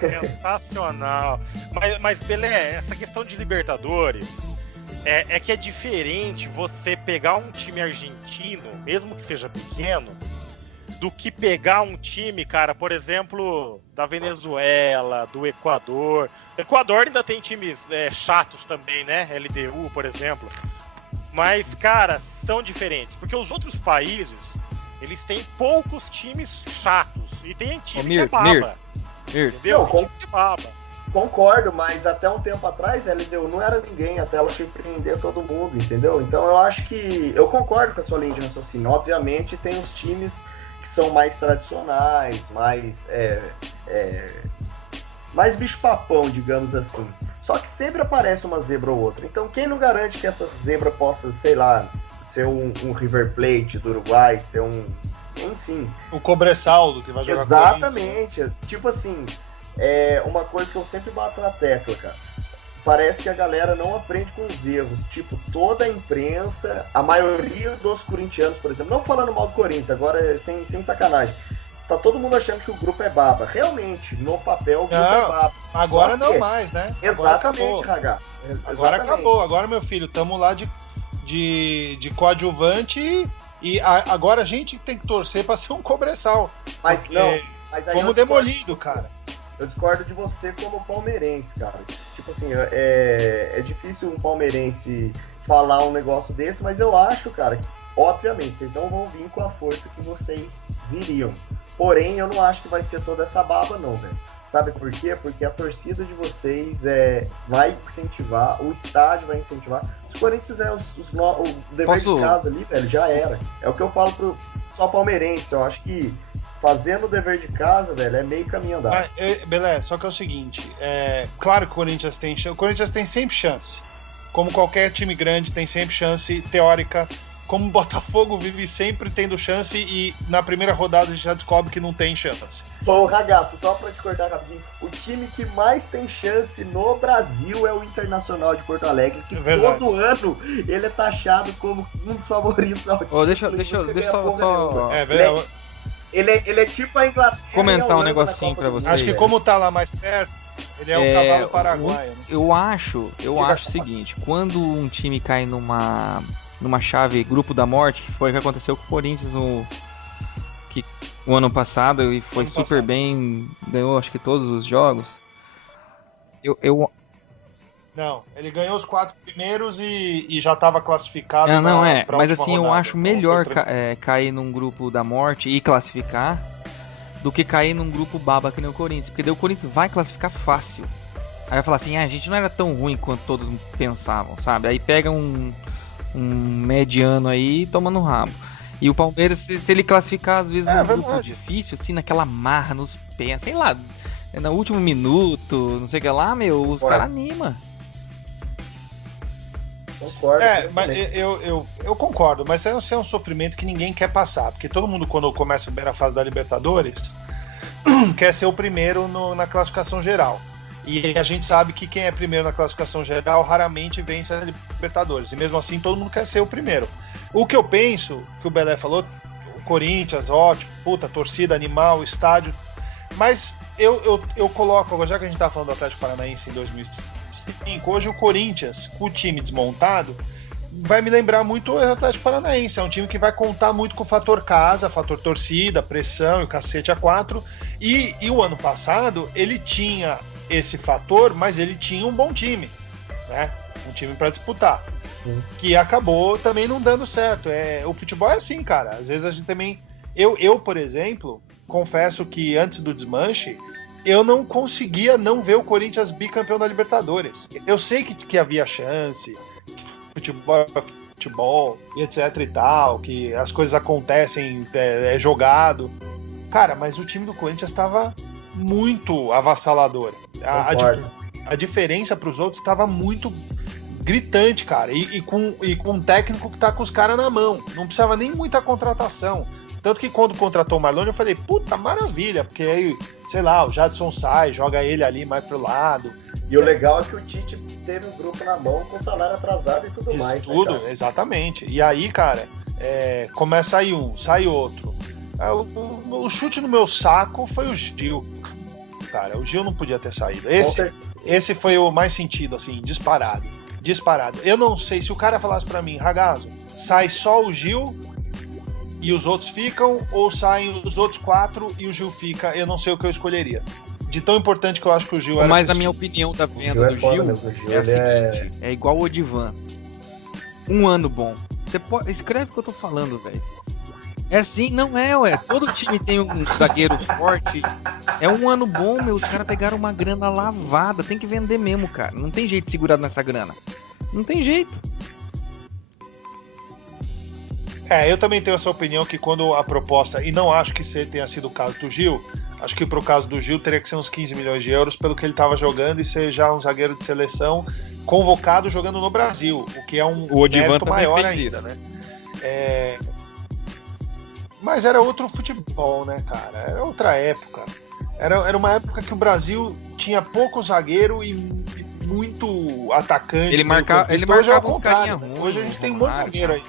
Sensacional. Mas Belé, essa questão de Libertadores é que é diferente você pegar um time argentino, mesmo que seja pequeno, do que pegar um time, cara, por exemplo, da Venezuela, do Equador. O Equador ainda tem times chatos também, né? LDU, por exemplo. Mas, cara, são diferentes. Porque os outros países, eles têm poucos times chatos. E tem time que é baba. Entendeu? Tem time que é baba. Concordo, mas até um tempo atrás a LDU não era ninguém, até ela surpreender todo mundo, entendeu? Então eu acho que... Eu concordo com a sua linha de raciocínio. Obviamente tem os times que são mais tradicionais, mais bicho-papão, digamos assim. Só que sempre aparece uma zebra ou outra. Então quem não garante que essa zebra possa, sei lá, ser um River Plate do Uruguai, ser enfim... O Cobressaldo que vai jogar. Exatamente. Tipo assim... uma coisa que eu sempre bato na tecla, cara. Parece que a galera não aprende com os erros. Tipo, toda a imprensa, a maioria dos corintianos, por exemplo, não falando mal do Corinthians, agora sem sacanagem. Tá todo mundo achando que o grupo é baba. Realmente, no papel, o grupo é baba. Agora não mais, né? Exatamente, Ragá. Agora acabou. Agora, meu filho, tamo lá de coadjuvante e agora a gente tem que torcer pra ser um Cobressal. Mas não. Fomos demolidos, cara. Eu discordo de você como palmeirense, cara. Tipo assim, é difícil um palmeirense falar um negócio desse, mas eu acho, cara, que, obviamente, vocês não vão vir com a força que vocês viriam. Porém, eu não acho que vai ser toda essa baba, não, velho. Sabe por quê? Porque a torcida de vocês vai incentivar, o estádio vai incentivar. Se o Corinthians fizer o dever de casa ali, velho, já era. É o que eu falo pro só palmeirense. Eu acho que fazendo o dever de casa, velho, é meio caminho andado. Beleza, só que é o seguinte, claro que o Corinthians tem chance, o Corinthians tem sempre chance. Como qualquer time grande tem sempre chance teórica. Como o Botafogo vive sempre tendo chance e na primeira rodada a gente já descobre que não tem chance. Bom, Ragaço, só pra discordar rapidinho, o time que mais tem chance no Brasil é o Internacional de Porto Alegre, que todo ano ele é taxado como um dos favoritos ao título. Deixa eu só... Ele é tipo a Inglaterra. Comentar um negocinho pra vocês. Acho que como tá lá mais perto, ele é o cavalo paraguaio. Né? Eu acho o seguinte, quando um time cai numa chave grupo da morte, que foi o que aconteceu com o Corinthians o ano passado, e foi super bem, ganhou acho que todos os jogos. Não, ele ganhou os 4 primeiros e já estava classificado. Mas assim, eu acho melhor cair num grupo da morte e classificar do que cair num grupo baba que nem o Corinthians, porque daí o Corinthians vai classificar fácil. Aí vai falar assim, a gente não era tão ruim quanto todos pensavam, sabe? Aí pega um mediano aí e toma no rabo. E o Palmeiras, se ele classificar às vezes num grupo difícil, assim, naquela marra nos pés, sei lá, no último minuto, não sei o que lá, os caras animam. Concordo. Mas eu concordo, mas é um sofrimento que ninguém quer passar, porque todo mundo, quando começa a primeira fase da Libertadores, quer ser o primeiro na classificação geral. E a gente sabe que quem é primeiro na classificação geral raramente vence a Libertadores. E mesmo assim, todo mundo quer ser o primeiro. O que eu penso, que o Belé falou, o Corinthians, ótimo, torcida animal, estádio. Mas eu coloco, já que a gente tá falando do Atlético Paranaense em 2005, hoje o Corinthians, com o time desmontado, vai me lembrar muito o Atlético Paranaense. É um time que vai contar muito com o fator casa, fator torcida, pressão e o cacete A4. E o ano passado ele tinha esse fator, mas ele tinha um bom time, né? Um time para disputar. Que acabou também não dando certo. O futebol é assim, cara. Às vezes a gente também... Eu, por exemplo, confesso que antes do desmanche, eu não conseguia não ver o Corinthians bicampeão da Libertadores. Eu sei que havia chance, futebol, e etc e tal, que as coisas acontecem, é jogado. Cara, mas o time do Corinthians estava muito avassalador. A diferença para os outros estava muito gritante, cara. E com um técnico que tá com os caras na mão. Não precisava nem muita contratação. Tanto que quando contratou o Marlone, eu falei, puta, maravilha, porque aí, sei lá, o Jadson sai, joga ele ali mais pro lado. E o legal é que o Tite teve um grupo na mão com salário atrasado e tudo mais. Tudo, né, exatamente. E aí, cara, começa aí um, sai outro. O chute no meu saco foi o Gil. Cara, o Gil não podia ter saído. Esse foi o mais sentido, assim, disparado. Eu não sei, se o cara falasse pra mim, Ragazzo, sai só o Gil e os outros ficam, ou saem os outros 4 e o Gil fica, eu não sei o que eu escolheria. De tão importante que eu acho que o Gil era. Mas a minha opinião da venda do Gil é a seguinte: é igual o Odivan. Um ano bom. Você escreve o que eu tô falando, velho. É assim, não é, ué. Todo time tem um zagueiro forte. É um ano bom, meu. Os caras pegaram uma grana lavada. Tem que vender mesmo, cara. Não tem jeito de segurar nessa grana. Não tem jeito. Eu também tenho essa opinião que quando a proposta, e não acho que tenha sido o caso do Gil, acho que pro caso do Gil teria que ser uns 15 milhões de euros pelo que ele estava jogando e ser já um zagueiro de seleção convocado jogando no Brasil, o que é um mérito maior ainda, né? Mas era outro futebol, né, cara? Era outra época. Era uma época que o Brasil tinha pouco zagueiro e muito atacante. Ele marcava uns carinha ruim. Hoje a gente tem um monte de zagueiro aí.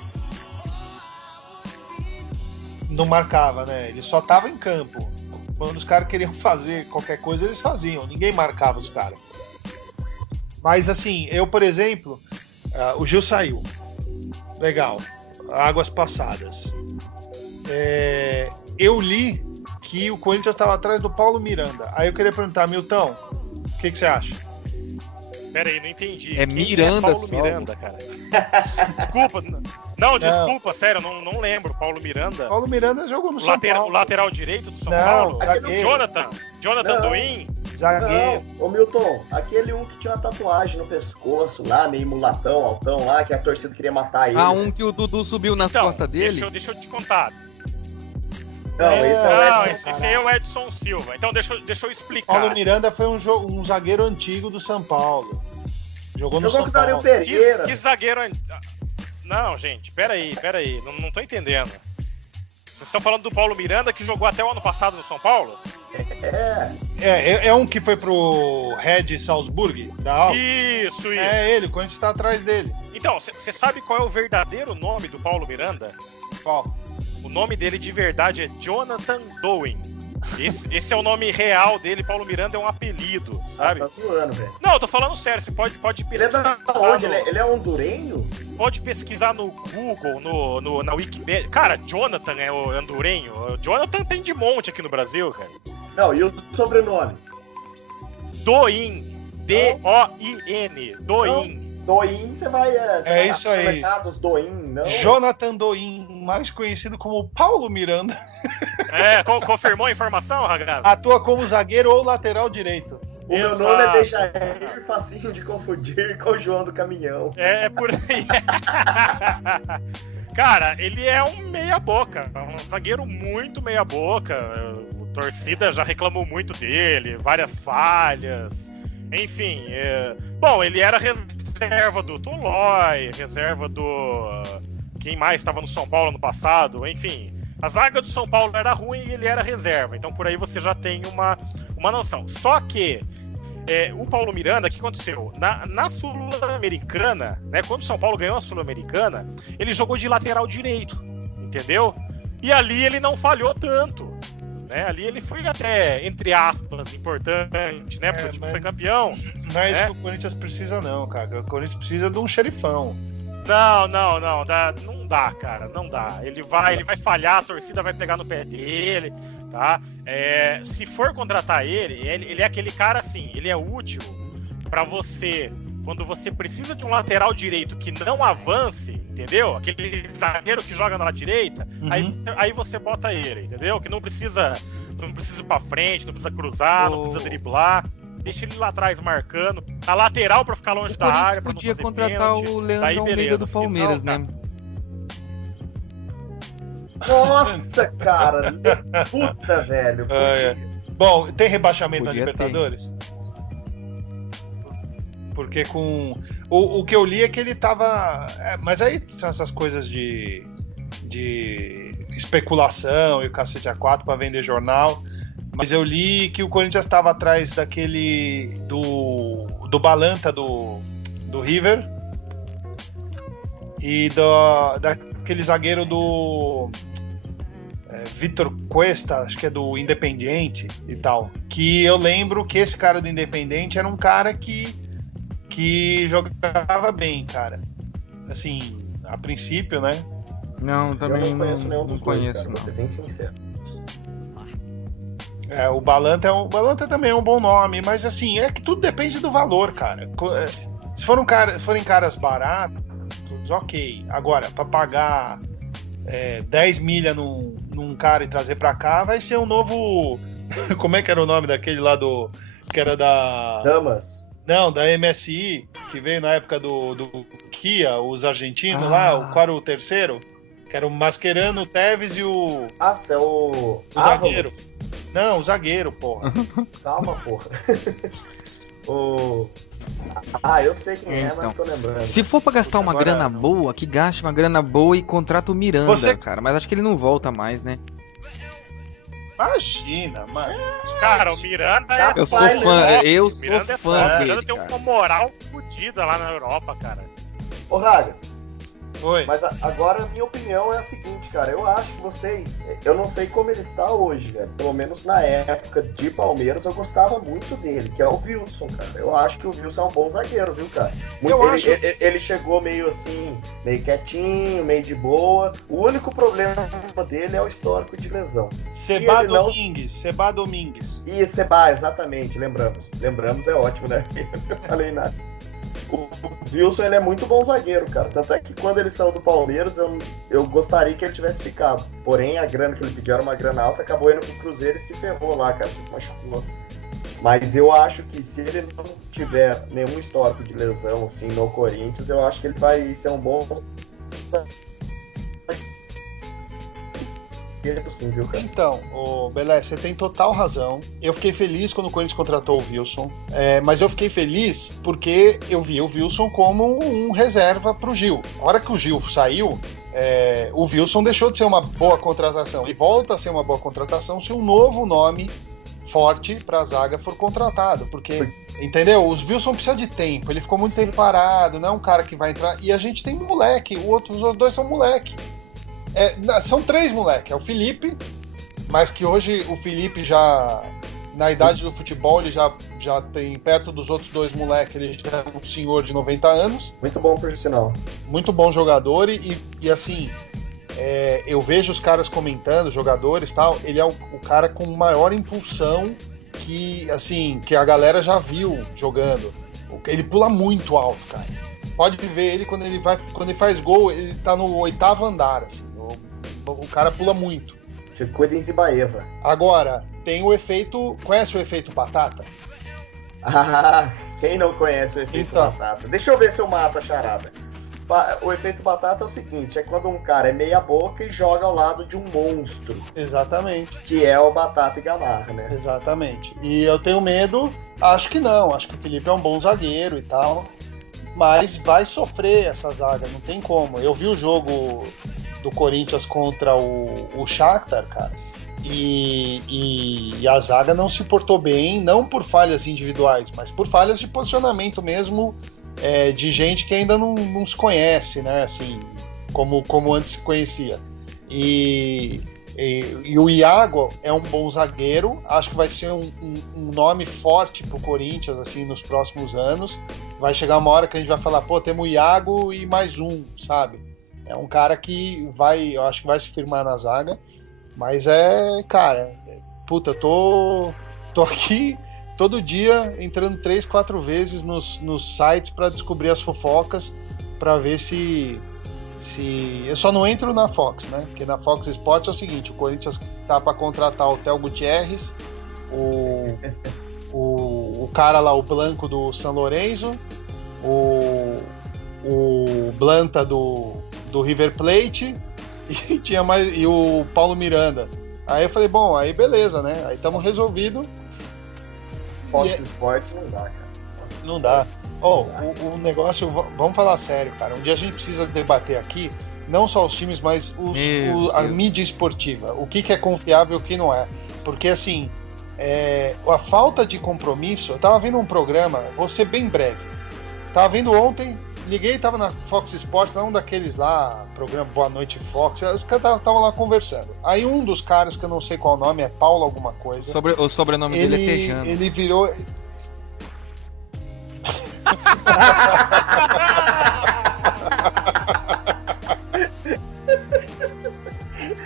Não marcava, né? Ele só tava em campo. Quando os caras queriam fazer qualquer coisa, eles faziam. Ninguém marcava os caras. Mas assim, eu, por exemplo, o Gil saiu. Legal. Águas passadas. Eu li que o Corinthians estava atrás do Paulo Miranda. Aí eu queria perguntar, Milton, o que você acha? Pera aí, não entendi. Quem Miranda, Paulo Miranda, cara? Desculpa. Não, desculpa, sério, não lembro. Paulo Miranda. Paulo Miranda jogou no São Paulo. O lateral direito do São Paulo? Jonathan Doin? Zagueiro. Ô Milton, aquele um que tinha uma tatuagem no pescoço lá, meio mulatão, altão lá, que a torcida queria matar ele. Um que o Dudu subiu nas costas dele? Deixa eu te contar. Esse aí é o Edson Silva. Então deixa eu explicar. Paulo Miranda foi um zagueiro antigo do São Paulo. Jogou no São com o Paulo. Dario Pereira. Que zagueiro... Não, gente, peraí. Não tô entendendo. Vocês estão falando do Paulo Miranda, que jogou até o ano passado no São Paulo? É um que foi pro Red Salzburg, da Alfa? Isso. É ele, o Corinthians está atrás dele. Então, você sabe qual é o verdadeiro nome do Paulo Miranda? Qual? O nome dele de verdade é Jonathan Doin. Esse é o nome real dele. Paulo Miranda é um apelido, sabe? Tá zoando, velho. Não, eu tô falando sério. Você pode pesquisar. Ele é da onde? Ele é hondurenho? Pode pesquisar no Google, na Wikipedia. Cara, Jonathan é o hondurenho. Jonathan tem de monte aqui no Brasil, cara. Não, e o sobrenome? Doin. D-O-I-N. Doin. Doin, você vai... isso aí. Doin, não? Jonathan Doin, mais conhecido como Paulo Miranda. Confirmou a informação, Ragazzo? Atua como zagueiro ou lateral direito. O meu nome é Dejair, facinho de confundir com o João do Caminhão. É, por aí. Cara, ele é um meia-boca. Um zagueiro muito meia-boca. A torcida já reclamou muito dele, várias falhas. Enfim, bom, ele era reserva do Tolói, reserva do... Quem mais estava no São Paulo no passado? Enfim, a zaga do São Paulo era ruim e ele era reserva. Então por aí você já tem uma noção. Só que o Paulo Miranda, o que aconteceu? Na Sul-Americana, né, quando o São Paulo ganhou a Sul-Americana, ele jogou de lateral direito, entendeu? E ali ele não falhou tanto. Né? Ali ele foi até, entre aspas, importante, né? Porque o time foi campeão. Não é isso que o Corinthians precisa, não, cara. O Corinthians precisa de um xerifão. Não, não dá, cara, não dá. Ele vai falhar, a torcida vai pegar no pé dele, tá? Se for contratar ele é aquele cara assim, ele é útil pra você, quando você precisa de um lateral direito que não avance, entendeu? Aquele zagueiro que joga na direita, aí você bota ele, entendeu? Que não precisa ir pra frente, não precisa cruzar, não precisa driblar. Deixa ele lá atrás marcando. A lateral pra ficar longe da área. Pra podia não fazer contratar pênalti. o Leandro Daí, Almeida beleza. do Palmeiras, Senão, né? Nossa, cara. Puta, velho. Bom, tem rebaixamento na Podia Libertadores? Porque com... O que eu li é que ele tava... mas aí são essas coisas de especulação e o cacete A4 pra vender jornal. Mas eu li que o Corinthians estava atrás daquele... do Balanta do River e daquele zagueiro do... Vitor Cuesta, acho que é do Independiente e tal. Que eu lembro que esse cara do Independiente era um cara que jogava bem, cara. Assim, a princípio, né? Não, também eu não conheço nenhum dos dois, conheço, cara, vou ser bem sincero. O Balanta também é um bom nome, mas assim, é que tudo depende do valor, cara. Se forem caras baratos, ok. Agora, pra pagar 10 milha num cara e trazer pra cá, vai ser um novo... Como é que era o nome daquele lá que era da... Damas. Não, da MSI, que veio na época do Kia, os argentinos lá, qual era o terceiro? Que era o Mascherano, o Tevez e o... Nossa, é o zagueiro. Não, o zagueiro, porra. Calma, porra. Eu sei quem é, mas tô lembrando. Se for pra gastar uma grana boa, que gaste uma grana boa e contrata o Miranda, cara. Mas acho que ele não volta mais, né? Imagina, mano. Cara, o Miranda Eu sou fã, eu sou Miranda fã O dele, Miranda tem cara. uma moral fodida lá na Europa, cara. Ô, Ragas, Oi. mas agora a minha opinião é a seguinte, cara. Eu acho que eu não sei como ele está hoje, velho. Pelo menos na época de Palmeiras, eu gostava muito dele, que é o Wilson, cara. Eu acho que o Wilson é um bom zagueiro, viu, cara? Ele chegou meio assim, meio quietinho, meio de boa. O único problema dele é o histórico de lesão. Seba Domingues. E Seba, exatamente, lembramos. Lembramos é ótimo, né? Eu não falei nada. O Wilson, ele é muito bom zagueiro, cara. Tanto é que quando ele saiu do Palmeiras, eu gostaria que ele tivesse ficado. Porém, a grana que ele pediu era uma grana alta, acabou indo pro Cruzeiro e se ferrou lá, cara. Se machucou. Mas eu acho que se ele não tiver nenhum histórico de lesão, assim, no Corinthians, eu acho que ele vai ser um bom... Sim, viu, cara? Então, Belé, você tem total razão. Eu fiquei feliz quando o Corinthians contratou o Wilson, mas eu fiquei feliz porque eu vi o Wilson como um reserva pro Gil. A hora que o Gil saiu, o Wilson deixou de ser uma boa contratação e volta a ser uma boa contratação se um novo nome forte pra zaga for contratado, porque, entendeu? O Wilson precisa de tempo, ele ficou muito tempo parado, não é um cara que vai entrar, e a gente tem moleque, os outros dois são moleque. São 3 moleques. É o Felipe, mas que hoje o Felipe já, na idade do futebol, ele já tem perto dos outros 2 moleques, ele já é um senhor de 90 anos. Muito bom por sinal. Muito bom jogador e assim, eu vejo os caras comentando, jogadores e tal, ele é o cara com maior impulsão que a galera já viu jogando. Ele pula muito alto, cara. Pode ver ele quando ele faz gol, ele tá no 8º andar, assim. O cara pula muito. Cuida em Zibaeva. Agora, tem o efeito... Conhece o efeito batata? Quem não conhece o efeito batata? Deixa eu ver se eu mato a charada. O efeito batata é o seguinte, é quando um cara é meia boca e joga ao lado de um monstro. Exatamente. Que é o Batata e Gamarra, né? Exatamente. E eu tenho medo, acho que não, acho que o Felipe é um bom zagueiro e tal, mas vai sofrer essa zaga, não tem como. Eu vi o jogo do Corinthians contra o Shakhtar, cara, e a zaga não se portou bem, não por falhas individuais, mas por falhas de posicionamento mesmo, de gente que ainda não se conhece, né, assim, como antes se conhecia. E E o Iago é um bom zagueiro, acho que vai ser um nome forte pro Corinthians assim, nos próximos anos. Vai chegar uma hora que a gente vai falar, pô, temos o Iago e mais um, sabe? É um cara que eu acho que vai se firmar na zaga, mas cara, puta, tô aqui todo dia entrando 3, 4 vezes nos sites para descobrir as fofocas, para ver se eu só não entro na Fox, né? Porque na Fox Sports é o seguinte, o Corinthians tá para contratar o Theo Gutierrez, o cara lá, o Blanco do São Lourenço, o Blanta do River Plate e o Paulo Miranda. Aí eu falei, bom, aí beleza, né? Aí estamos resolvido. Fox Sports não dá, cara. Não dá. O negócio, vamos falar sério, cara. Um dia a gente precisa debater aqui, não só os times, mas a mídia esportiva. O que é confiável e o que não é. Porque, assim, a falta de compromisso... Eu tava vendo um programa, vou ser bem breve. Tava vendo ontem, liguei, tava na Fox Sports, um daqueles lá, programa Boa Noite Fox, os caras estavam lá conversando. Aí um dos caras, que eu não sei qual o nome, é Paulo alguma coisa. O sobrenome dele é Tejano. Ele virou...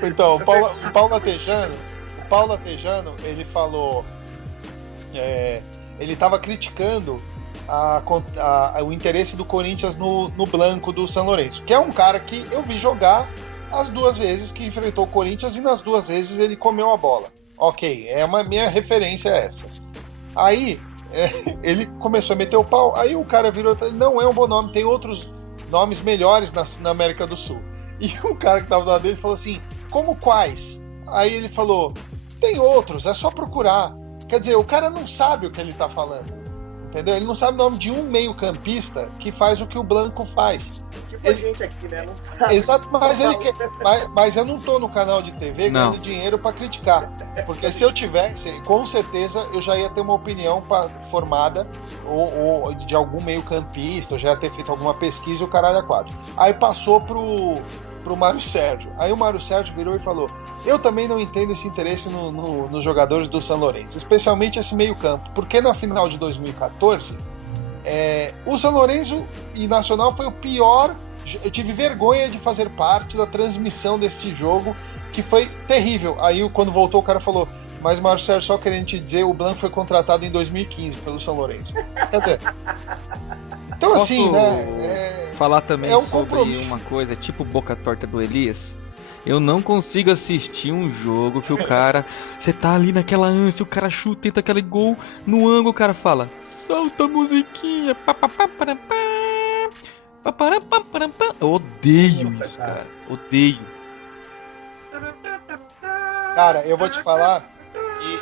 Então, o Paulo Atejano, ele falou, ele estava criticando o interesse do Corinthians no Blanco do São Lourenço, que é um cara que eu vi jogar as 2 vezes que enfrentou o Corinthians e nas 2 vezes ele comeu a bola. Ok, minha referência é essa. Aí ele começou a meter o pau, aí o cara virou e falou, não é um bom nome, tem outros nomes melhores na América do Sul. E o cara que tava do lado dele falou assim, como quais? Aí ele falou, tem outros, é só procurar. Quer dizer, o cara não sabe o que ele tá falando, entendeu? Ele não sabe o nome de um meio-campista que faz o que o Blanco faz. Tipo a gente aqui, né? Não sabe. Exato, mas eu não tô no canal de TV ganhando dinheiro pra criticar. Porque se eu tivesse, com certeza eu já ia ter uma opinião formada ou de algum meio-campista, eu já ia ter feito alguma pesquisa e o caralho a 4. Aí passou pro Mário Sérgio. Aí o Mário Sérgio virou e falou, eu também não entendo esse interesse nos jogadores do São Lourenço, especialmente esse meio-campo, porque na final de 2014 o São Lourenço e Nacional foi o pior. Eu tive vergonha de fazer parte da transmissão desse jogo, que foi terrível. Aí quando voltou o cara falou, mas Mário Sérgio, só querendo te dizer, o Blanco foi contratado em 2015 pelo São Lourenço. Então assim, né? Falar também sobre compromisso. uma coisa, tipo boca torta do Elias. Eu não consigo assistir um jogo que o cara, você tá ali naquela ânsia, o cara chuta, tenta aquele gol, no ângulo o cara fala, solta a musiquinha, eu odeio isso, cara, odeio. Cara, eu vou te falar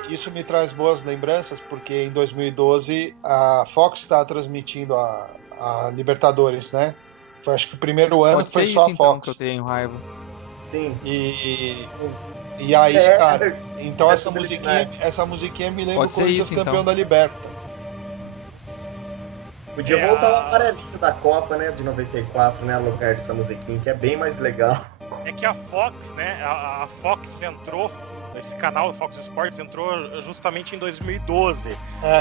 que isso me traz boas lembranças, porque em 2012 a Fox está transmitindo a Libertadores, né? Foi, acho que o primeiro ano Pode foi ser só isso, a Fox. então, que eu tenho raiva. Sim. E aí, cara, então essa musiquinha me lembra Pode o Corinthians isso, campeão então. da Liberta. Podia voltar o amarelinho da Copa, né, de 94, né, no lugar dessa musiquinha, que é bem mais legal. É que a Fox, né, a Fox entrou, esse canal, o Fox Sports, entrou justamente em 2012.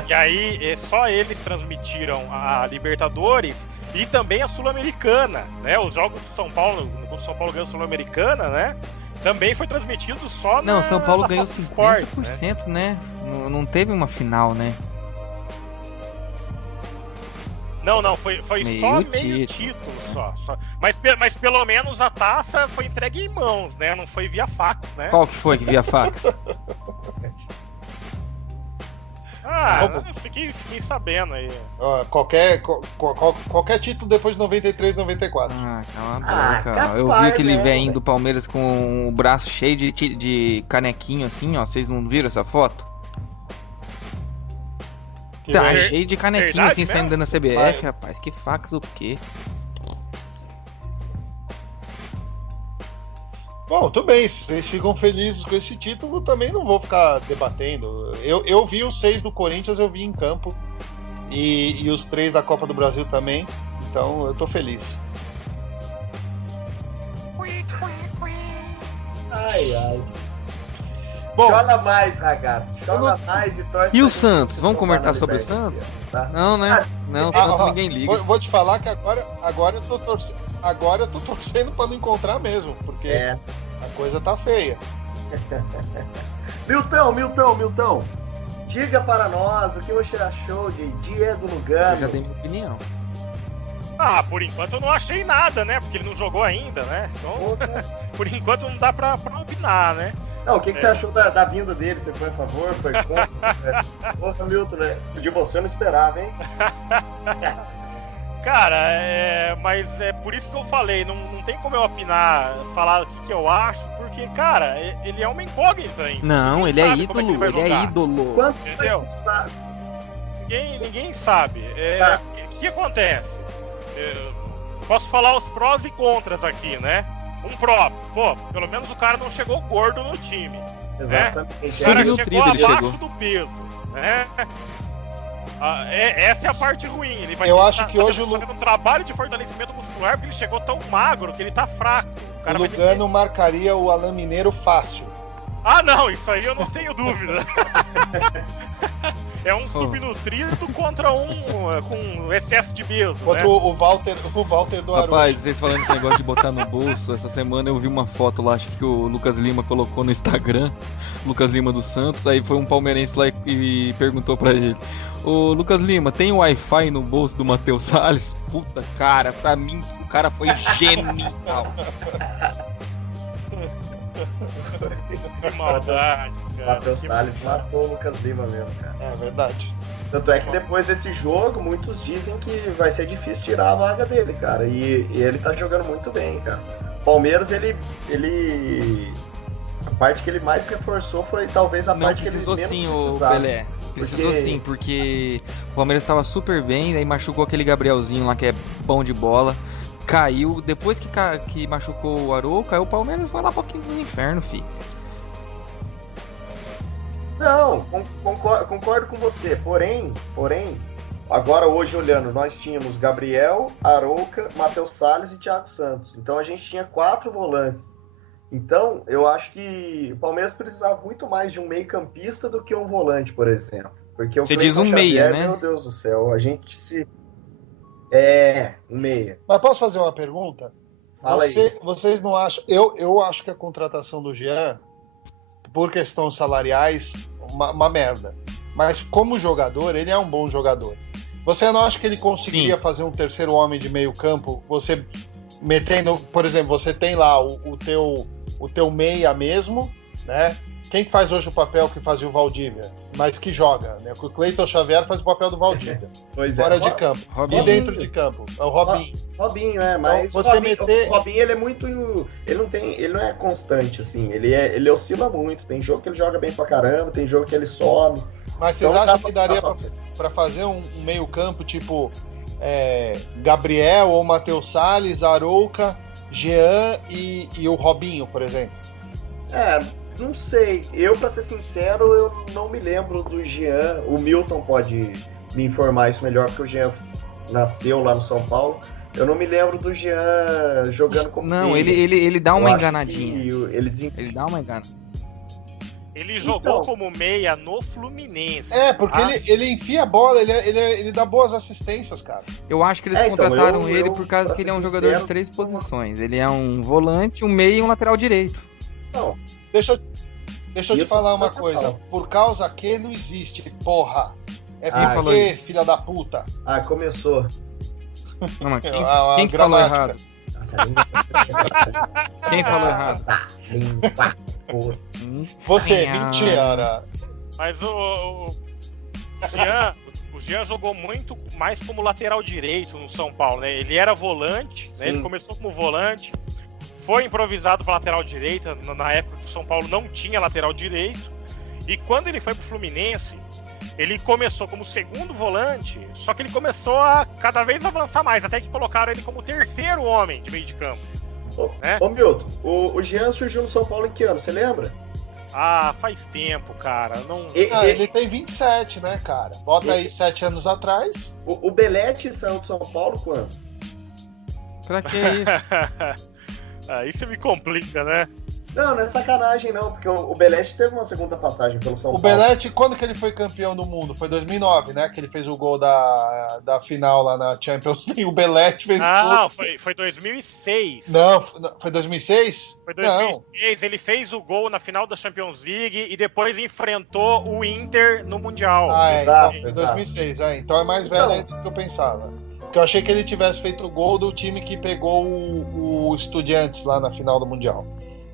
E aí, só eles transmitiram a Libertadores e também a Sul-Americana, né, os jogos de São Paulo, quando o São Paulo ganhou a Sul-Americana, né, também foi transmitido só Não, São Paulo ganhou Fox 50%, Sports, né? Não teve uma final, né? Não, foi só meio título só. Mas pelo menos a taça foi entregue em mãos, né? Não foi via fax, né? Qual que foi que via fax? Fiquei sabendo aí. Qualquer título depois de 93, 94. Cala a boca. Eu vi aquele velhinho do Palmeiras com o braço cheio de canequinho assim, ó. Vocês não viram essa foto? Tá cheio de canequinho assim, saindo na CBF, rapaz. Que fax o quê? Bom, tudo bem. Se vocês ficam felizes com esse título, também não vou ficar debatendo. Eu vi os 6 do Corinthians, eu vi em campo. E os 3 da Copa do Brasil também. Então, eu tô feliz. Ai. Bom, chora mais, ragazzo. Chora mais e torce. E o pra Santos? gente Vamos tomar comentar na sobre o Libertadores, Santos? tá? Não, né? Não, o Santos ninguém liga. Vou te falar que agora eu tô torcendo. Agora eu tô torcendo pra não encontrar mesmo, porque a coisa tá feia. Milton, diga para nós o que você achou de Diego Eu Lugano. já dei minha opinião. Ah, por enquanto eu não achei nada, né? Porque ele não jogou ainda, né? Então, por enquanto não dá pra opinar, né? Não, o que você achou da vinda dele? Você foi a favor? Foi contra? Porra, Milton, né? De você eu não esperava, hein? Cara, mas é por isso que eu falei, não tem como eu opinar, falar o que eu acho, porque, cara, ele é uma incógnita ainda. Não, Ninguém ele é sabe como ídolo, que ele é jogar. ídolo. Quanto Entendeu? você sabe? Ninguém sabe. Tá. O que acontece? Posso falar os prós e contras aqui, né? Um pró, pô, pelo menos o cara não chegou gordo no time. Exatamente. O cara Subnutrido chegou ele abaixo chegou. do peso, né? Essa é a parte ruim. Ele vai Eu ter acho que hoje fazendo um trabalho de fortalecimento muscular porque ele chegou tão magro que ele tá fraco. O cara O vai ter Lugano marcaria o Alain Mineiro fácil. Ah, não, isso aí eu não tenho dúvida. É um subnutrido contra um com excesso de peso, Contra né? o Walter do Arujo. Rapaz, vocês falando esse negócio de botar no bolso, essa semana eu vi uma foto lá, acho que o Lucas Lima colocou no Instagram, Lucas Lima do Santos, aí foi um palmeirense lá e perguntou pra ele: ô Lucas Lima, tem Wi-Fi no bolso do Matheus Salles? Puta, cara, pra mim o cara foi genial. Que maldade, cara. Matheus Salles matou o Lucas Lima mesmo, cara. É verdade. Tanto é que depois desse jogo, muitos dizem que vai ser difícil tirar a vaga dele, cara. E ele tá jogando muito bem, cara. Palmeiras, ele... A parte que ele mais reforçou foi talvez a Não, parte que ele precisou menos sim, ô precisava. Pelé. Precisou Porque- sim, porque o Palmeiras estava super bem, daí machucou aquele Gabrielzinho lá que é bom de bola. Caiu, depois que machucou o Arouca, aí o Palmeiras vai lá pra quinto dos infernos, fi. Não, concordo com você. Porém, agora hoje olhando, nós tínhamos Gabriel, Arouca, Matheus Salles e Thiago Santos. Então a gente tinha 4 volantes. Então, eu acho que o Palmeiras precisava muito mais de um meio-campista do que um volante, por exemplo. Porque o Você diz Cleiton um meia, Xavier, né? Meu Deus do céu, a gente se... um meia. Mas posso fazer uma pergunta? Fala aí. Vocês não acham... Eu acho que a contratação do Jean, por questões salariais, uma merda. Mas como jogador, ele é um bom jogador. Você não acha que ele conseguiria fazer um terceiro homem de meio campo? Você metendo... Por exemplo, você tem lá o teu meia mesmo, né? Quem que faz hoje o papel que fazia o Valdívia? Mas que joga, né? O Cleiton Xavier faz o papel do Valdívia. Pois Fora é. de campo. Robinho. E dentro de campo. É o Robinho. Robinho, mas Então, você meter- o Robinho, ele é muito... Ele não é constante, assim. Ele oscila muito. Tem jogo que ele joga bem pra caramba, tem jogo que ele some. Mas vocês Então, acham dá que daria pra- pra fazer um meio campo tipo Gabriel ou Matheus Salles, Arouca, Jean e o Robinho, por exemplo? Não sei. Eu, pra ser sincero, eu não me lembro do Jean. O Milton pode me informar isso melhor, porque o Jean nasceu lá no São Paulo. Eu não me lembro do Jean jogando como Não, meia. ele dá uma Eu acho enganadinha. que Ele Ele dá uma enganadinha. Ele jogou Então. como meia no Fluminense. Porque ele enfia a bola, ele dá boas assistências, cara. Eu acho que eles Então, contrataram eu- ele por causa pra que ele é um ser jogador de sincero, 3 posições. Ele é um volante, um meia e um lateral direito. Não, Deixa eu te Isso falar uma não tá coisa. bom. Por causa que não existe, porra. É Quem falou porque, isso? filha da puta. começou. Não, mas A quem que falou gramática. errado? Nossa, a língua Quem falou errado? Língua, porra. Você, Senhora. mentira. Mas o Jean jogou muito mais como lateral direito no São Paulo, né? Ele era volante, né? Ele Sim. começou como volante, foi improvisado para lateral direita, na época que o São Paulo não tinha lateral direito, e quando ele foi pro Fluminense, ele começou como segundo volante, só que ele começou a cada vez avançar mais, até que colocaram ele como terceiro homem de meio de campo. Ô Milton, o Jean surgiu no São Paulo em que ano? Você lembra? Ah, faz tempo, cara. Não... Ele tem 27, né, cara? Bota aí 7 anos atrás. O Belete saiu de São Paulo quando? Pra que isso? Aí você me complica, né? Não, não é sacanagem não, porque o Belete teve uma segunda passagem pelo São O Paulo. Belete, quando que ele foi campeão do mundo? Foi 2009, né? Que ele fez o gol da final lá na Champions League. O Belete fez Não, gol. foi 2006. Não, foi 2006? Foi 2006, ele fez o gol na final da Champions League e depois enfrentou o Inter no Mundial. Ah, Exato, então foi exato. 2006. Então é mais velho ainda do que eu pensava. Porque eu achei que ele tivesse feito o gol do time que pegou o Estudiantes lá na final do Mundial.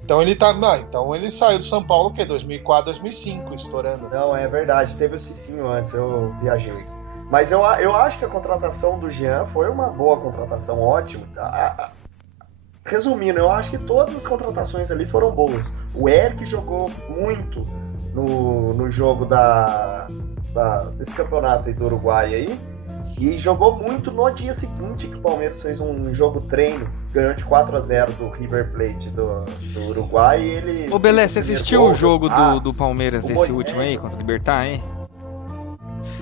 Então ele tá. Não, então ele saiu do São Paulo o quê? 2004, 2005, estourando. Não, é verdade, teve o Cicinho antes, eu viajei. Mas eu acho que a contratação do Jean foi uma boa contratação, ótimo. Resumindo, eu acho que todas as contratações ali foram boas. O Eric jogou muito no jogo desse campeonato aí do Uruguai aí. E jogou muito no dia seguinte que o Palmeiras fez um jogo treino, ganhou de 4-0 do River Plate do Uruguai e ele... Ô Belé, você assistiu o jogo do Palmeiras, o esse Moisés, último aí, contra o Libertad, hein?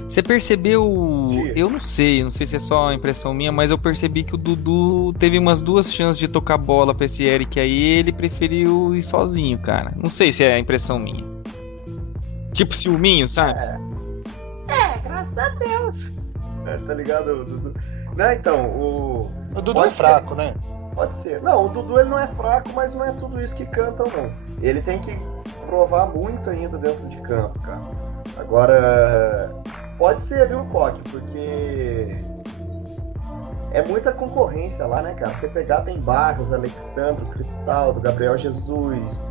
Você percebeu... Eu não sei se é só impressão minha, mas eu percebi que o Dudu teve umas 2 chances de tocar bola pra esse Eric aí e ele preferiu ir sozinho, cara. Não sei se é impressão minha. Tipo ciúminho, sabe? Graças a Deus. Tá ligado, Dudu? Não, então, O Dudu Pode é fraco, né? Pode ser. Não, o Dudu ele não é fraco, mas não é tudo isso que cantam, não. Ele tem que provar muito ainda dentro de campo, cara. Agora, pode ser, viu, Coque? Porque é muita concorrência lá, né, cara? Você pegar, tem Barros, Alexandre, Cristaldo, Gabriel Jesus,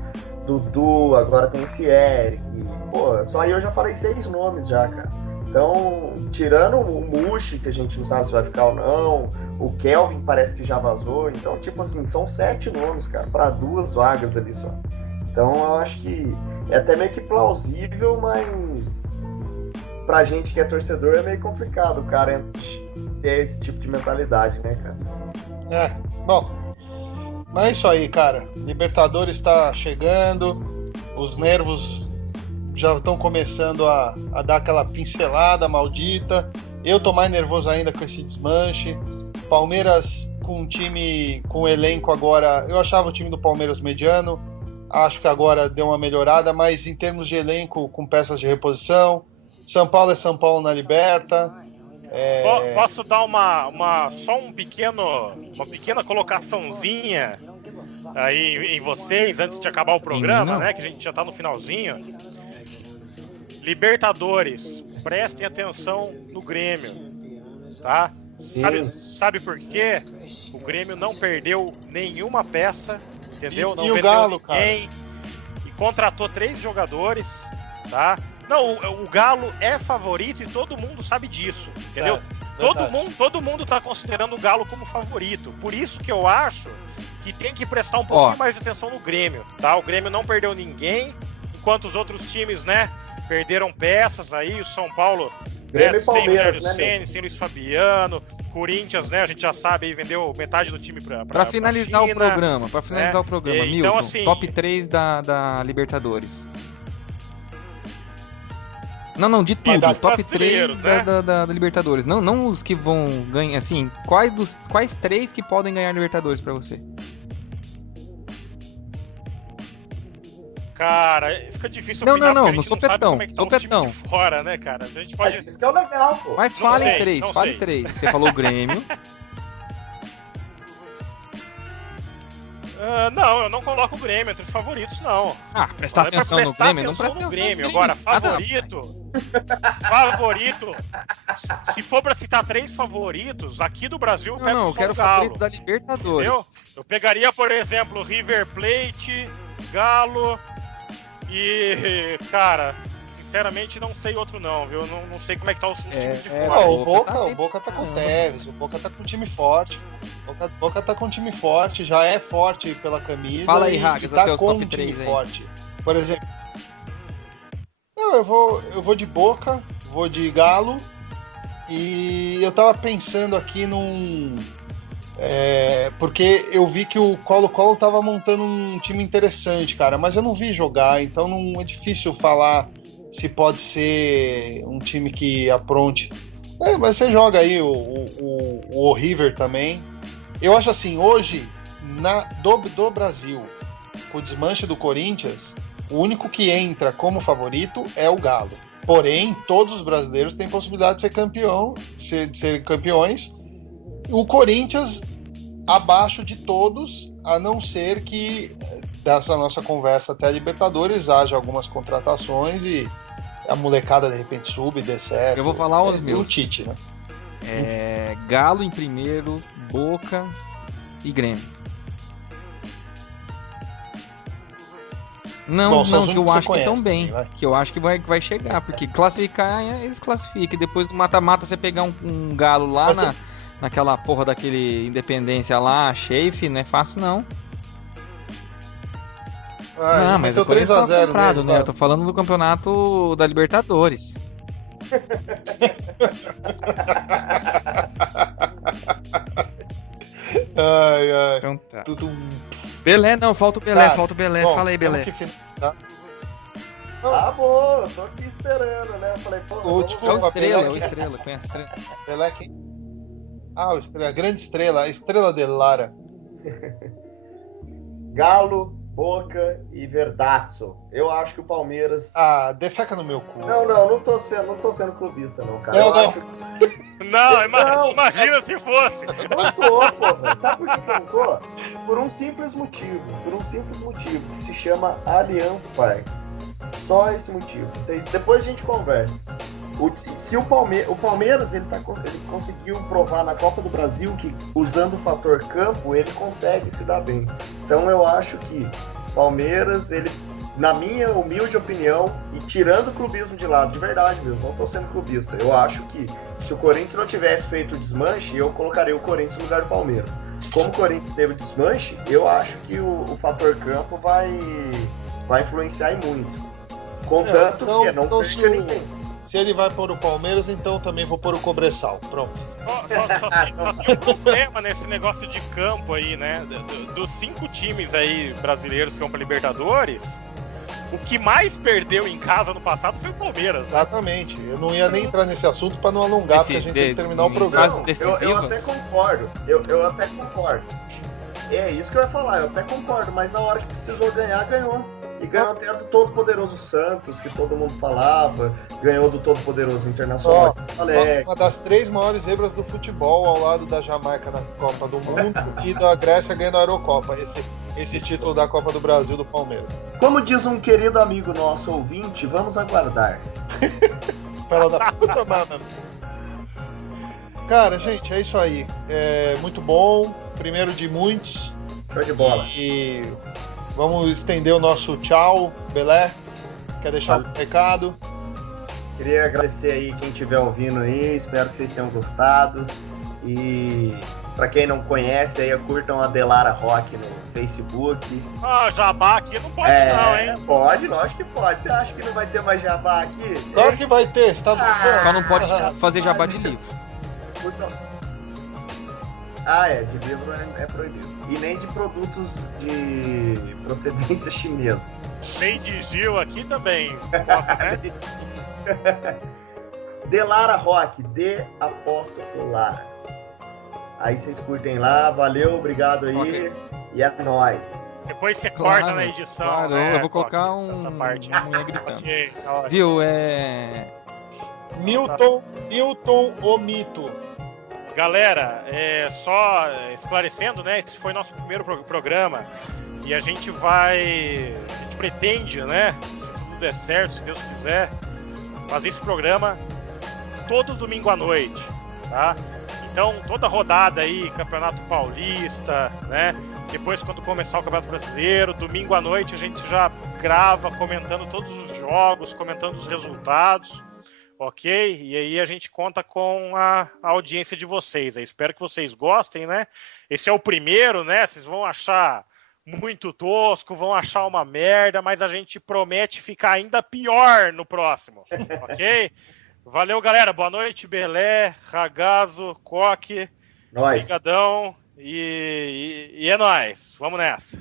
Dudu, agora tem esse Eric. Pô, só aí eu já falei 6 nomes já, cara. Então, tirando o Mushi, que a gente não sabe se vai ficar ou não, o Kelvin parece que já vazou. Então, tipo assim, são 7 nomes, cara, para 2 vagas ali só. Então, eu acho que é até meio que plausível, mas pra gente que é torcedor é meio complicado o cara ter esse tipo de mentalidade, né, cara? Bom. Mas é isso aí, cara. Libertadores está chegando, os nervos já estão começando a dar aquela pincelada maldita. Eu tô mais nervoso ainda com esse desmanche. Palmeiras com um time, com um elenco agora... Eu achava o time do Palmeiras mediano. Acho que agora deu uma melhorada, mas em termos de elenco, com peças de reposição. São Paulo é São Paulo na Liberta. Posso dar uma pequena colocaçãozinha aí em vocês, antes de acabar o programa, né? Que a gente já tá no finalzinho. Libertadores, prestem atenção no Grêmio, tá? Sabe por quê? O Grêmio não perdeu nenhuma peça, entendeu? Não e o vendeu Galo, ninguém, e contratou 3 jogadores, tá? Não, o Galo é favorito e todo mundo sabe disso, entendeu? Todo mundo tá considerando o Galo como favorito. Por isso que eu acho que tem que prestar um pouquinho mais de atenção no Grêmio, tá? O Grêmio não perdeu ninguém, enquanto os outros times, né, perderam peças aí. O São Paulo, Grêmio e sem Palmeiras, Rogério Ceni, sem Luiz Fabiano. Corinthians, né, a gente já sabe aí, vendeu metade do time pra finalizar China, o programa, Então, Milton, assim, top 3 da Libertadores. Não, de tudo. Top 3 né? da Libertadores. Não os que vão ganhar, assim, quais 3 que podem ganhar Libertadores pra você? Cara, fica difícil Não, opinar, porque a gente no não sabe sopetão, como é que tá os times de fora, né, cara? A gente pode... Isso que é o legal, pô. Mas Não fale sei, em 3, não fale sei. em 3. Você falou o Grêmio. Não, eu não coloco o Grêmio entre os favoritos, não. Prestar atenção no Grêmio? Não presta atenção no no Grêmio. Grêmio. Agora, favorito. Se for pra citar 3 favoritos, aqui do Brasil eu pego Eu só quero o Galo. favorito da Libertadores. Entendeu? Eu pegaria, por exemplo, River Plate, Galo e, cara, sinceramente não sei outro não, viu? Não sei como é que tá os times de fora. O Boca tá com o Tevez, o Boca tá com um time forte. O Boca tá com um time forte, já é forte pela camisa. Fala aí, e Raga, tá teus com top um 3 time aí. forte. Por exemplo, eu vou de Boca, vou de Galo, e eu tava pensando aqui porque eu vi que o Colo-Colo tava montando um time interessante, cara, mas eu não vi jogar, então não é difícil falar se pode ser um time que apronte. Mas você joga aí o River também. Eu acho assim, hoje, do Brasil, com o desmanche do Corinthians, o único que entra como favorito é o Galo. Porém, todos os brasileiros têm possibilidade de ser campeões. O Corinthians abaixo de todos, a não ser que dessa nossa conversa até a Libertadores haja algumas contratações e a molecada de repente sube, dê certo. Eu vou falar os meus. O Tite, né? Galo em primeiro, Boca e Grêmio. Não, que eu acho que estão bem. Também, que eu acho que vai chegar, porque classificar, eles classificam. Depois do mata-mata, você pegar um Galo lá naquela porra daquele Independência lá, Sheif, não é fácil não. Não, mas o Corinthians tá comprado, né? Eu tô falando do campeonato da Libertadores. Ai. Então tá. Tudo... Belé, não, falta o Belé, Bom, fala aí, Belé. Bom, eu tô aqui esperando, né? Eu falei, pô, o Estrela, conhece a Estrela? Belé quem? O Estrela, a grande estrela, a Estrela de Lara. Galo, Boca e Verdazzo. Eu acho que o Palmeiras... defeca no meu cu. Não tô sendo clubista, não, cara. Não, imagina se fosse. Não tô, pô, velho. Sabe por que eu não tô? Por um simples motivo, que se chama Allianz Parque. Só esse motivo. Depois a gente conversa. Se o Palmeiras ele conseguiu provar na Copa do Brasil que usando o fator campo ele consegue se dar bem. Então eu acho que Palmeiras, ele, na minha humilde opinião, e tirando o clubismo de lado, de verdade mesmo, não estou sendo clubista, eu acho que se o Corinthians não tivesse feito o desmanche, eu colocaria o Corinthians no lugar do Palmeiras. Como o Corinthians teve o desmanche, eu acho que o fator campo vai influenciar muito. Contanto que não perca ninguém. Se ele vai pôr o Palmeiras, então também vou pôr o Cobressal. Pronto. Só tem um problema nesse negócio de campo aí, né? Dos 5 times aí brasileiros que vão pra Libertadores, o que mais perdeu em casa no passado foi o Palmeiras. Exatamente. Eu não ia nem entrar nesse assunto para não alongar, porque a gente tem que terminar o programa. Eu até concordo. Eu até concordo. É isso que eu ia falar. Eu até concordo. Mas na hora que precisou ganhar, ganhou. E ganhou até do todo-poderoso Santos, que todo mundo falava. Ganhou do todo-poderoso Internacional. Uma das 3 maiores zebras do futebol, ao lado da Jamaica na Copa do Mundo e da Grécia ganhando a Eurocopa. Esse título da Copa do Brasil do Palmeiras. Como diz um querido amigo nosso ouvinte, vamos aguardar. Fala da puta, mano. Cara, gente, é isso aí. É muito bom. Primeiro de muitos. Show de bola. E vamos estender o nosso tchau, Belé. Quer deixar um recado? Queria agradecer aí quem estiver ouvindo aí. Espero que vocês tenham gostado. E pra quem não conhece, aí curtam a Delara Rock no Facebook. Jabá aqui não pode não, hein? Pode, lógico que pode. Você acha que não vai ter mais jabá aqui? Claro que vai ter, você tá Só não pode fazer jabá de livro. De livro é proibido. E nem de produtos de procedência chinesa. Nem de Gil aqui também. Né? Delara Rock, D apóstrofo Lara. Aí vocês curtem lá, valeu, obrigado aí. Okay. E é nóis. Depois você corta na edição. Claro, né? Eu vou colocar essa parte. Uma mulher gritando. Okay, viu? Milton o Mito. Galera, só esclarecendo, né? Esse foi nosso primeiro programa. E a gente pretende, né? Se tudo der certo, se Deus quiser, fazer esse programa todo domingo à noite, tá? Então, toda rodada aí, Campeonato Paulista, né? Depois, quando começar o Campeonato Brasileiro, domingo à noite a gente já grava comentando todos os jogos, comentando os resultados, ok? E aí a gente conta com a audiência de vocês. Eu espero que vocês gostem, né? Esse é o primeiro, né? Vocês vão achar muito tosco, vão achar uma merda, mas a gente promete ficar ainda pior no próximo, ok? Valeu, galera. Boa noite, Belé, Ragazzo, Coque. Obrigadão. E é nóis. Vamos nessa.